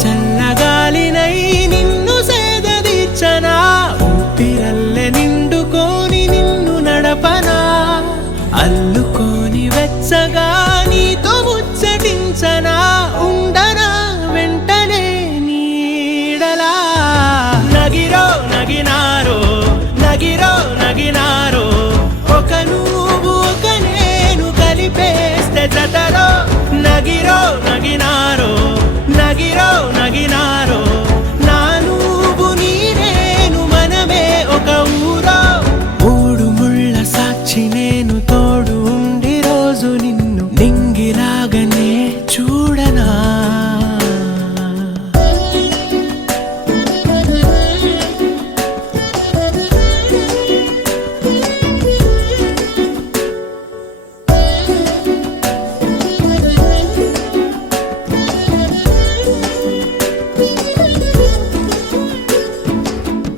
చల్లగాలినై నిన్ను సేదదీర్చనా ఊపిరల్లె నిండుకోని నిన్ను నడపనా అల్లుకోని వెచ్చగా నీతో ముచ్చటించనా ఉండనా వెంటనే నీడలా నగిరో నగినారో నగిరో నగినారో ఒక నువ్వు ఒక నేను కలిపేస్తే జతలో నగిరో నగినారో నగిరో నగినారో నా నువ్వు నీ నేను మనమే ఒక ఊరో మూడు ముళ్ళ సాక్షి నేను తోడు ఉండి రోజు నిన్ను నింగిలాగనే చూడనా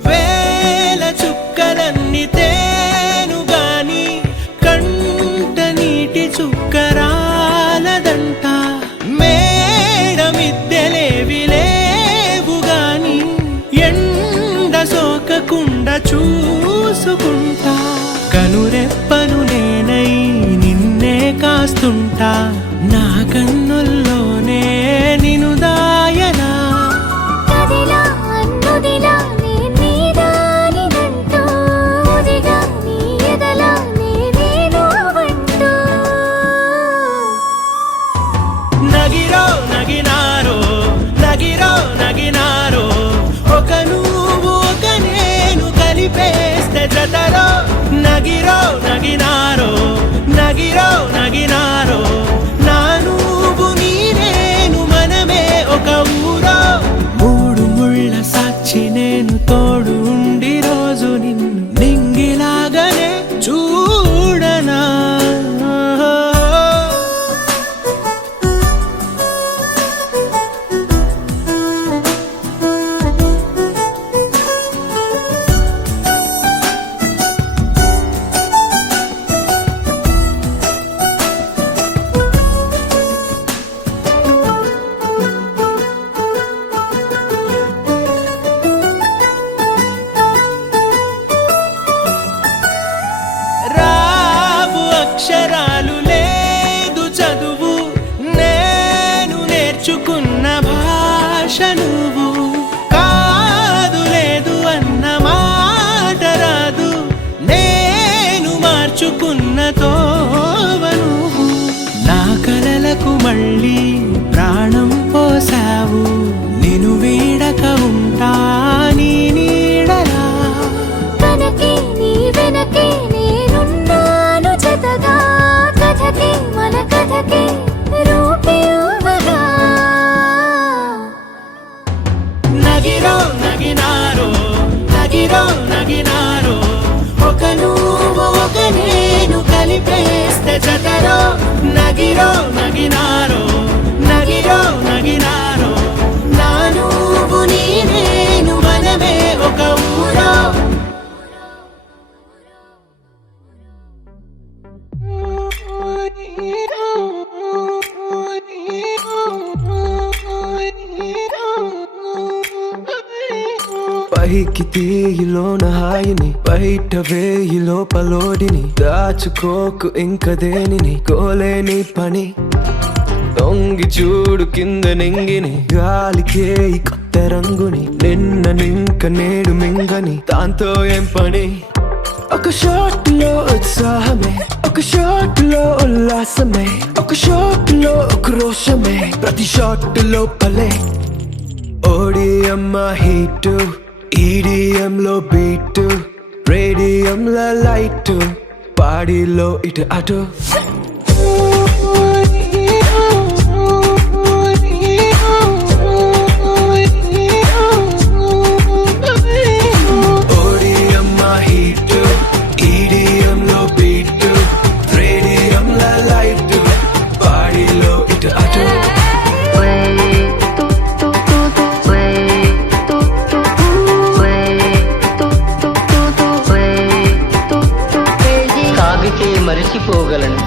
వేల చుక్కలన్నీ తేను గాని కంట నీటి చుక్కరాలదంట మేడ మిద్దెలేవి లేవు గాని ఎండ సోకకుండా చూసుకుంటా కనురెప్పను నేనై నిన్నే కాస్తుంటా నా కన్నుల్లోనే నిను దాయనా కదిలా అన్నుదిలా నీ నీదానినంటూ ఉదిగా నీ ఎదలా నేను వంటూ నగిరో నగినారో నగిరో నగినారో ఒక నువ్వు ఒక నేను కలిపేస్తే జతలో నగిరో నగినారో నగిరో నగినారో నా నువ్వు నీ నేను మనమే ఒక ఊరో మూడు ముళ్ళ సాక్షి నేను తోడు ఉండి రోజు నిన్ను నింగిలాగనే చూడనా రావు అక్షరాలు లేదు చదువు నేను నేర్చుకున్న భాష నువ్వు కాదు లేదు అన్న మాట రాదు నేను మార్చుకున్న తోవ నువ్వు నా కలలకు మళ్ళీ ప్రాణం పోసావు నిన్ను వీడక ఉంటా నీ నీడలా కనకే నీ వెనకే నేనున్నాను జతగా కథకే మన కథకే రూపివ్వగా నగిరో నగినారో నగిరో నగినారో ఒక నువ్వు ఒక నేను కలిపేస్తే జతలో నగిరో నగినారో నగిరో నగినారో నా నువ్వు నీ నేను మనమే ఒక ఊరో పైకి తీయిలోన హాయిని బయట వేయి లోపలోడిని దాచుకోకు ఇంక దేనిని కోలేని పని తొంగి చూడు కింద నింగిని గాలికే ఈ కొత్త రంగుని నిన్న నింక నేడు మింగని దాంతో ఏం పని ఒక షాట్ లో ఉత్సాహమే ఒక షాట్ లో ఉల్లాసమే ఒక షాట్ లో క్రోషమే ప్రతి షాట్ లోపలే ఓడిఎం హీటు ఈడిఎం లో బీటు రేడియం లో లైట్ పాడిలో ఇటు అటు ఓడిఎం హీటు ఈడిఎం లో బీటు రేడియం లో లైట్ పాడిలో ఇటు అటు తాగితే మరిచిపోగలను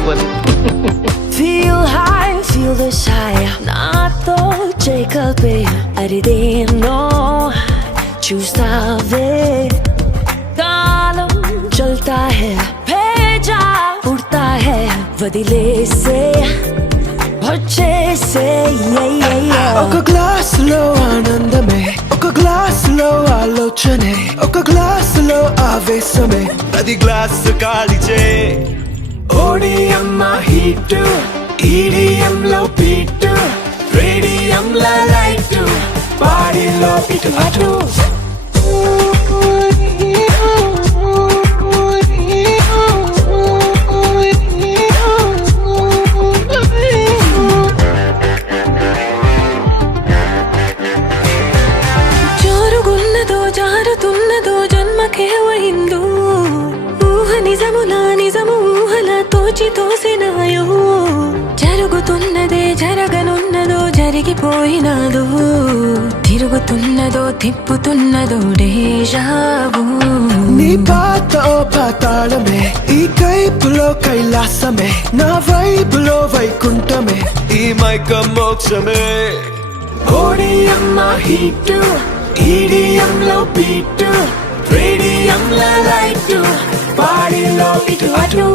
simple. Feel high, feel the shy. నాతో చేకల్పే అరిదేనో చూస్తావే. కాలం చల్తా హై భేజా ఉడతా హై వదిలేసే వచ్చేసే. ఒక గ్లాసులో ఆనందమే, ఒక గ్లాసులో ఆలోచనే, ఒక గ్లాసులో ఆవేశమే, అది గ్లాసు కాలిచే. ఓడిఎం హీట్, ఈడిఎం లో బీట్, రేడియం లో లైట్, బాడీలో ఇటు అటు. జరుగున్నదో జారుతున్నదో జన్మకే అయిందో. ఊహ నిజములా నిజము ఊహలా తోచి తోసినాయో. జరుగుతున్నదే జరగనున్నదో జరిగిపోయినాదో. తిరుగుతున్నదో తిప్పుతున్నదో డేజావు. నీ పాత ఓ పాతాళమే, ఈ కైపులో కైలాసమే, నా వైపులో వైకుంఠమే, ఈ మైక మోక్షమే. ఓడిఎం హీట్, ఈడిఎం లో బీట్, రేడియం లో లైట్, బాడీలో ఇటు అటు.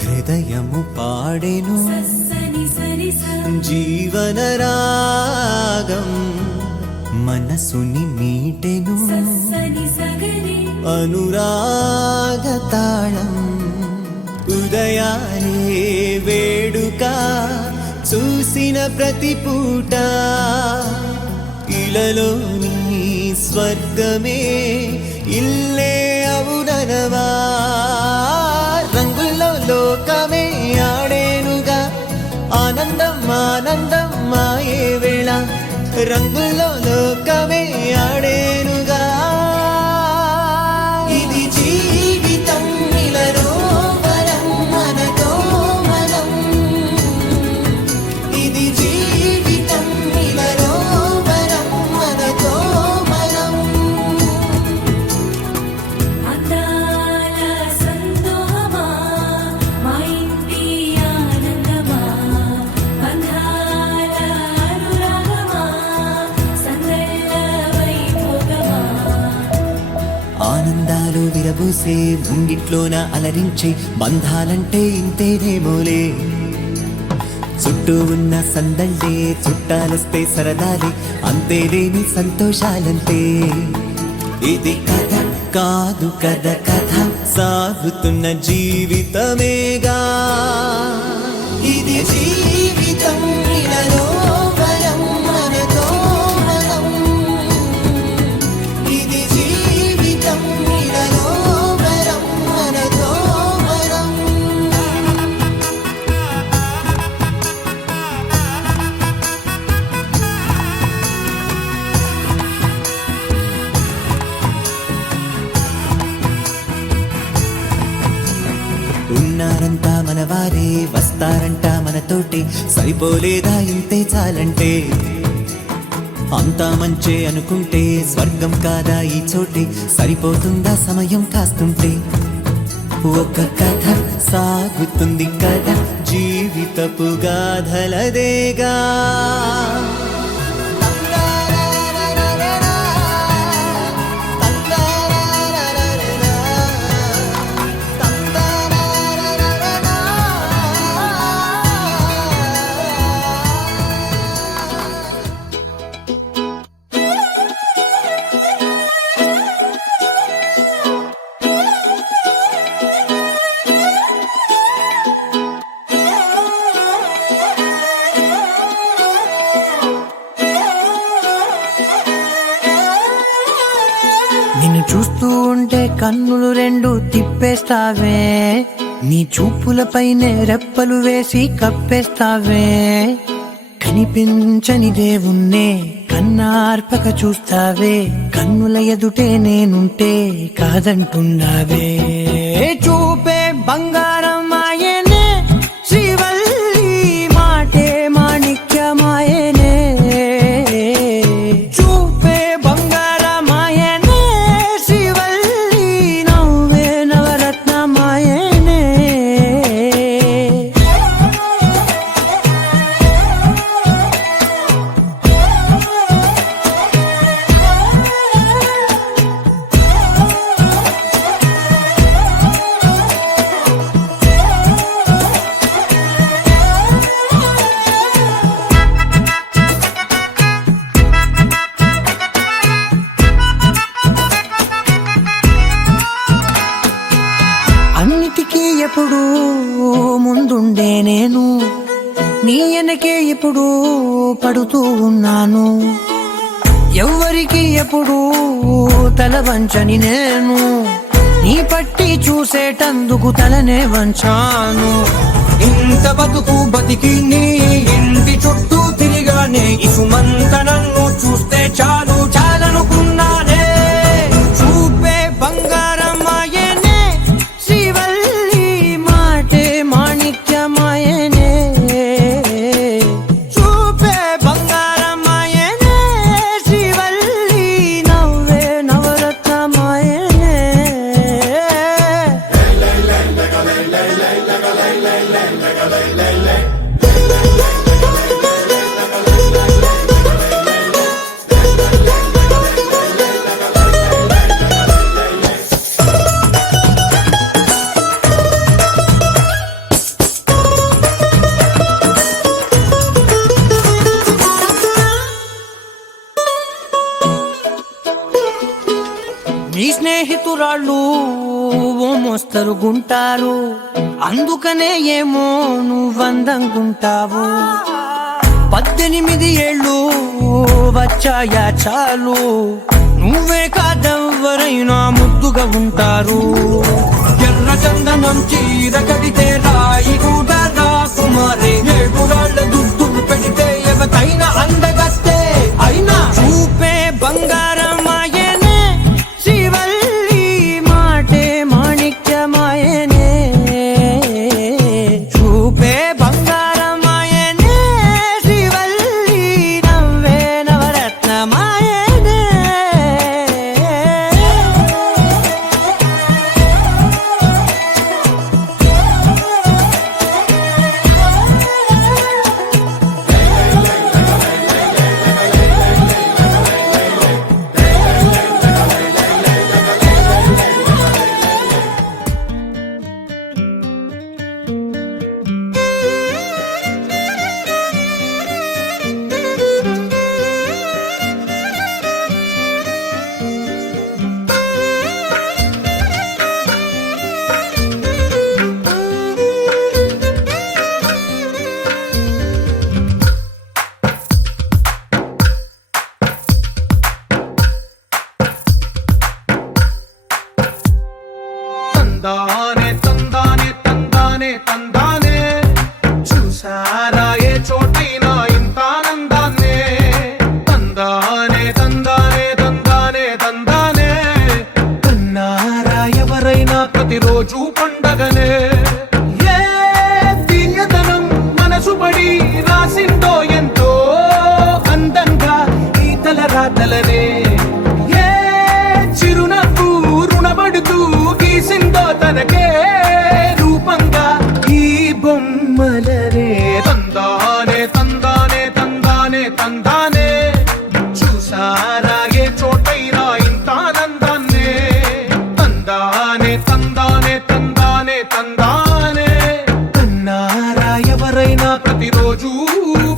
హృదయము పాడెను జీవన రాగం, మనసుని మీటెను అనురాగ తాళం. ఉదయాలే వేడుక చూసిన ప్రతి పూట, ఇలలోని స్వర్గమే ఇల్లే అవుననవా. రంగుల్లో లోకమే ఆడేనుగా, ఆనందం ఆనందం మాయే వేళ. రంగుల్లో లోకమే ఆడేనుగా. ఇది జీవితం ఇలలో వరం మనతో మనం. ఇది జీవితం ఇలలో వరం మనతో మనం. ఆనందాలు విరబూసే ముంగిట్లోన అలరించే బంధాలంటే ఇంతేనేమోలే. చుట్టూ ఉన్న సందళ్ళే చుట్టాలొస్తే సరదాలే, అంతేలేని సంతోషాలంటే. ఇది కథ కాదు కథ కథ సాగుతున్న జీవితమేగా. ఇది జీవితం ఇలలో వరం మనతో మనం. ఇది జీవితం ఇలలో వరం మనతో మనం. ఉన్నారంతా మనవారే, వస్తారంట మనతోటి, సరిపోలేదా ఇంతే చాలంటే. అంతా మంచే అనుకుంటే స్వర్గం కాదా ఈ చోటే, సరిపోతుందా సమయం కాస్తుంటే. ఒక కథ సాగుతుంది కథ జీవితపు గాథలదేగా. చూస్తూ ఉంటే కన్నులు రెండు తిప్పేస్తావే, నీ చూపులపైనే రెప్పలు వేసి కప్పేస్తావే. కనిపించని దేవుణ్ణే కన్నార్పక చూస్తావే, కన్నుల ఎదుటే నేనుంటే కాదంటున్నావే. చూపే బంగారం ఆయనే శ్రీవల్లి, మాటే మాణిక్యమాయనే. చూపే బంగారమాయనే శ్రీవల్లి, నవ్వే నవరత్నమాయనే. అన్నిటికీ ఎప్పుడు ముందుండే నేను, నీ వెనకే ఎప్పుడు పడుతూ ఉన్నాను. ఎవ్వరికి ఎప్పుడు తల వంచని నేను, నీ పట్టి చూసేటందుకు తలనే వంచాను. ఇంత బతుకు బతికి నీ ఇంటి చుట్టూ తిరిగానే, ఇసుమంత నన్ను చూస్తే చాలు చాలనుకున్నానే. చూపే బంగారమాయనే శ్రీవల్లి, మాటే మాణిక్యమాయనే. చూపే బంగారమాయనే శ్రీవల్లి, నవ్వే నవరత్నమాయనే. నీ స్నేహితురాళ్ళు ఓ మోస్తరు గుంటారు, అందుకనే ఏమో నువ్వందంగుంటావు. 18 ఏళ్ళు వచ్చాయా చాలు, నువ్వే కాదెవ్వరైనా ముద్దుగా ఉంటారు. ఎర్ర చందనం చీర కడితే రాయి కూడా రాకుమారే, 7 రాళ్ళ దుద్దులు పెడితే ఎవతైనా అందగస్తే అయినా. చూపే బంగారమాయనే శ్రీవల్లి, మాటే మాణిక్యమాయనే. చూపే బంగారమాయనే శ్రీవల్లి, నవ్వే నవరత్నమాయనే. తందానే తందానే తందానే తందానే, చూసారా ఏ చోటైనా ఇంత ఆనందాన్నే. తందానే తందానే తందానే తందానే, కన్నారా ఎవరైనా ప్రతిరోజు పండగనే. ఏ తీయదనం మనసు పడి రాసిందో ఎంతో అందంగా ఈ తలరాతలనే. ఏ చిరునవ్వు రుణపడుతూ గీసిందో తనకే రూపంగా ఈ బొమ్మలనే. తందానే తందానే తందానే తందానే, చూసారా ఏ చోటైనా ఇంత ఆనందాన్నే. తందానే తందానే తందానే తందానే, కన్నారా ఎవరైనా ప్రతిరోజు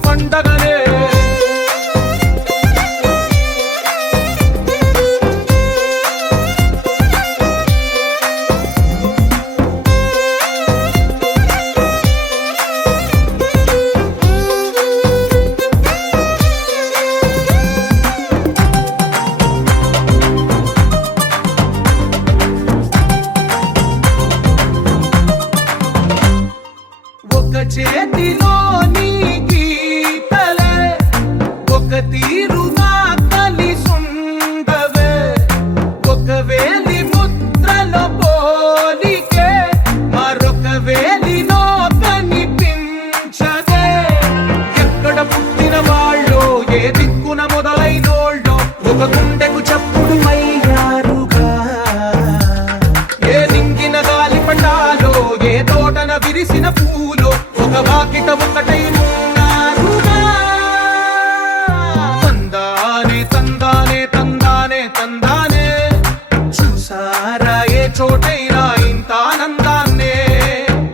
పండగనే. చేతిలోని గీతలే ఒక తీరుగా కలిసుండవే ఒక వేలి ముద్రలో పోలికే మరొక వేలిలో కనిపించదే ఎక్కడ పుట్టిన వాళ్ళో ఏ దిక్కున మొదలైనోళ్ళో ఒక గుండెకు చప్పుడు అయ్యారుగా ఏ నింగిన గాలి పటాలో ఏ తోటన విరిసిన పూలో ఒక వాకిట ఒకటై ఉన్నారుగా తందానే తందానే తందానే తందానే చూసారా ఏ చోటైనా ఇంత ఆనందాన్నే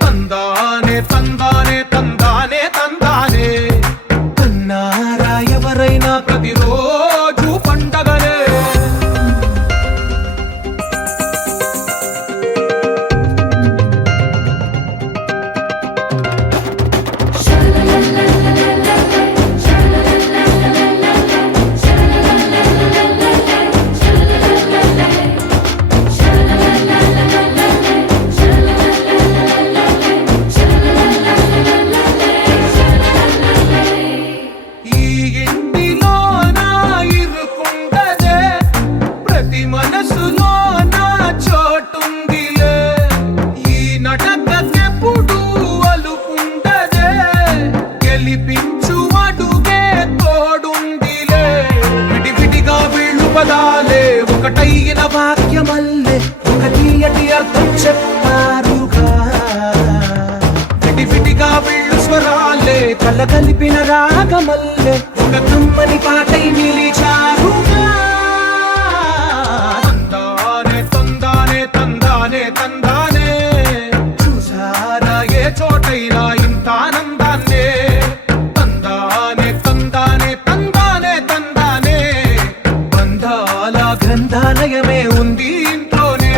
తందానే తందానే తందానే తందానే తన్నారా ఎవరైనా ప్రతిరోజు పండగనే ఈ ఇంటిలో నా ఇరుకుండదే ప్రతి మనసులో నా చోటుందిలే ఈ నటకెప్పుడు అలుకుండదే గెలిపించు అడుగే తోడుందిలే విడివిడిగా వీళ్ళు పదాలే ఒకటైన వాక్యమల్లే ఒక తీయటి అర్థం చెప్పారుగా విడివిడిగా వీళ్ళు స్వరాలే కలగలిపిన రాగమల్లే ఒక కమ్మని పాటై నిలిచారుగా తందానే తందానే తందానే తందానే చూసారా ఏ చోటైనా ఇంత ఆనందాన్నే తందానే తందానే తందానే తందానే బంధాల గ్రంథాలయమే ఉంది ఇంట్లోనే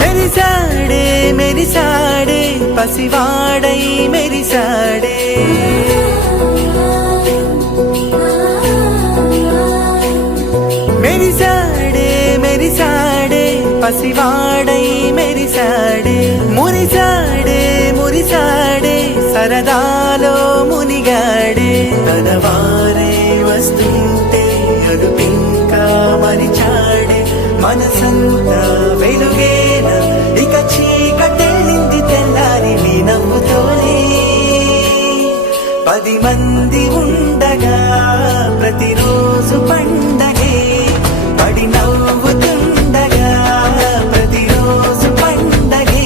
మెరిసాడే మెరిసాడే పసివాడై మెరిసాడే మెరిసాడే మెరిసాడే పసివాడై మెరిసాడే మురిసాడే మురిసాడే సరదాలో మునిగాడే తన వారే వస్తుంటే అదుపింకా మరిచాడే మనసంతా వెలుగేన ఇక చీకటెళ్ళింది తెల్లారి నీ నవ్వుతోనే 10 మంది ఉండగా ప్రతిరోజు పండగే పడి నవ్వుతుండగా ప్రతిరోజు పండగే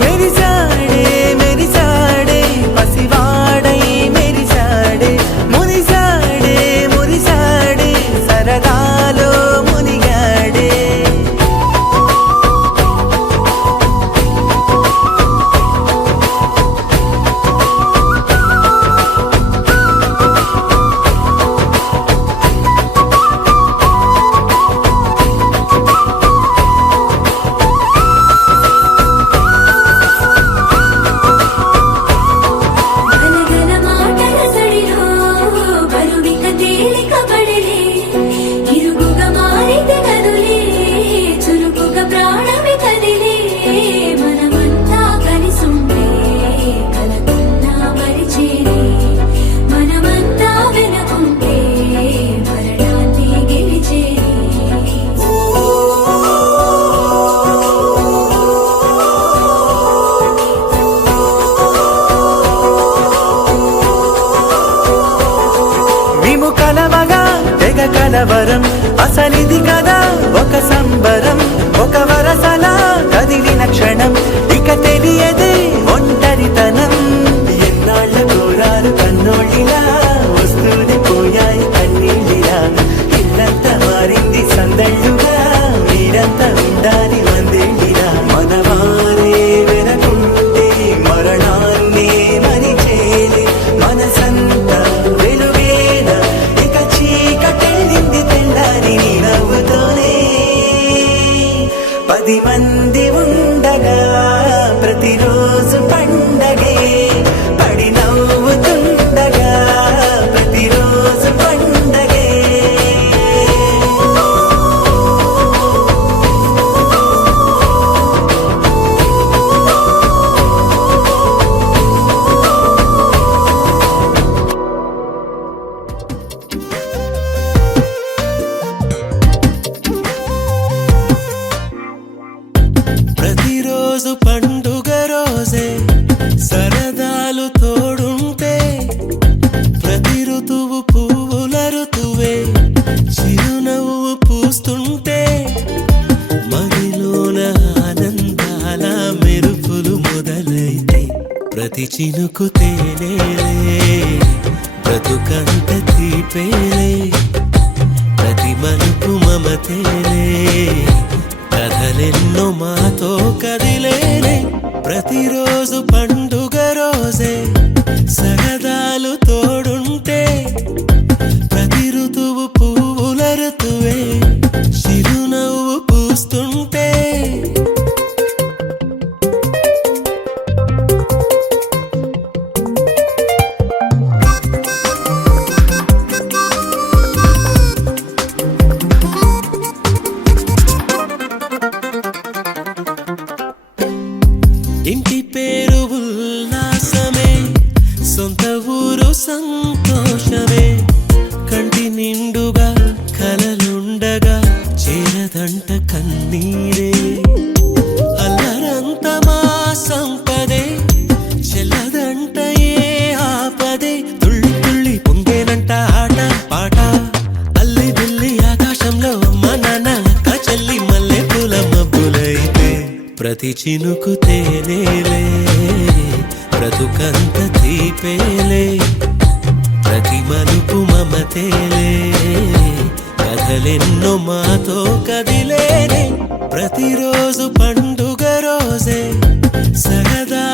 మెరిసాడే మెరిసాడే పసివాడై మెరిసాడే మురిసాడే మురిసాడే సరదాలో మునిగాడే కలవరం అసలిది కదా ఒక సంబరం ఒక వరసలా కదిలిన క్షణం ఇక తెలియదే ఒంటరితనం ఎన్నాళ్ళ కోరారు కన్నోళ్ళిలా వస్తూనే పోయాయి కన్నీళ్ళిలా ఇల్లంతా మారింది సందళ్ళుగా మీరంతా ఉండాలి వందేళ్ళిలా మనవారే వెనకుంటే మరణాన్నే మరిచేలే మనసంతా వెలుగేన ఇక చీకటెళ్ళింది తెల్లారి నీ నవ్వుతోనే 10 మంది ఉండగా ప్రతిరోజు పండగే పడి నవ్వుతుండగా ప్రతిరోజు పండగే ప్రతిరోజు పండుగ రోజే సరదాలు తోడుంటే ప్రతి ఋతువు పువ్వుల ఋతువే చిరునవ్వు పూస్తుంటే మదిలోన ఆనందాల మెరుపులు మొదలైతే ప్రతి చినుకు తేనేలే బ్రతుకంత తీపేలే ప్రతి మలుపు మమతేలే కథలెన్నో మాతో కదిలేనే ప్రతిరోజు పండుగ రోజే సరదాలు తోడుంటే ప్రతి ఋతువు పువ్వుల ఋతువే చిరునవ్వు పూస్తుంటే ఇంటి పేరు ఉల్లాసమే సొంత ఊరు సంతోషమే కంటి నిండుగా కలలుండగా చేరదంట కన్నీరే అల్లరంత మా సంపదే చెల్లదంట ఏ ఆపదే తుళ్ళి తుళ్ళి పొంగేనంట ఆట పాట అల్లి బిల్లి ఆకాశంలో అమ్మ నాన్న అక్క చెల్లి మల్లె పూల మబ్బులైతే ప్రతి చినుకు తేనేలే బ్రతుకంత తీపేలే ప్రతి మలుపు మమతేలే కథలెన్నో మాతో కదిలేనే ప్రతిరోజు పండుగ రోజే సరదా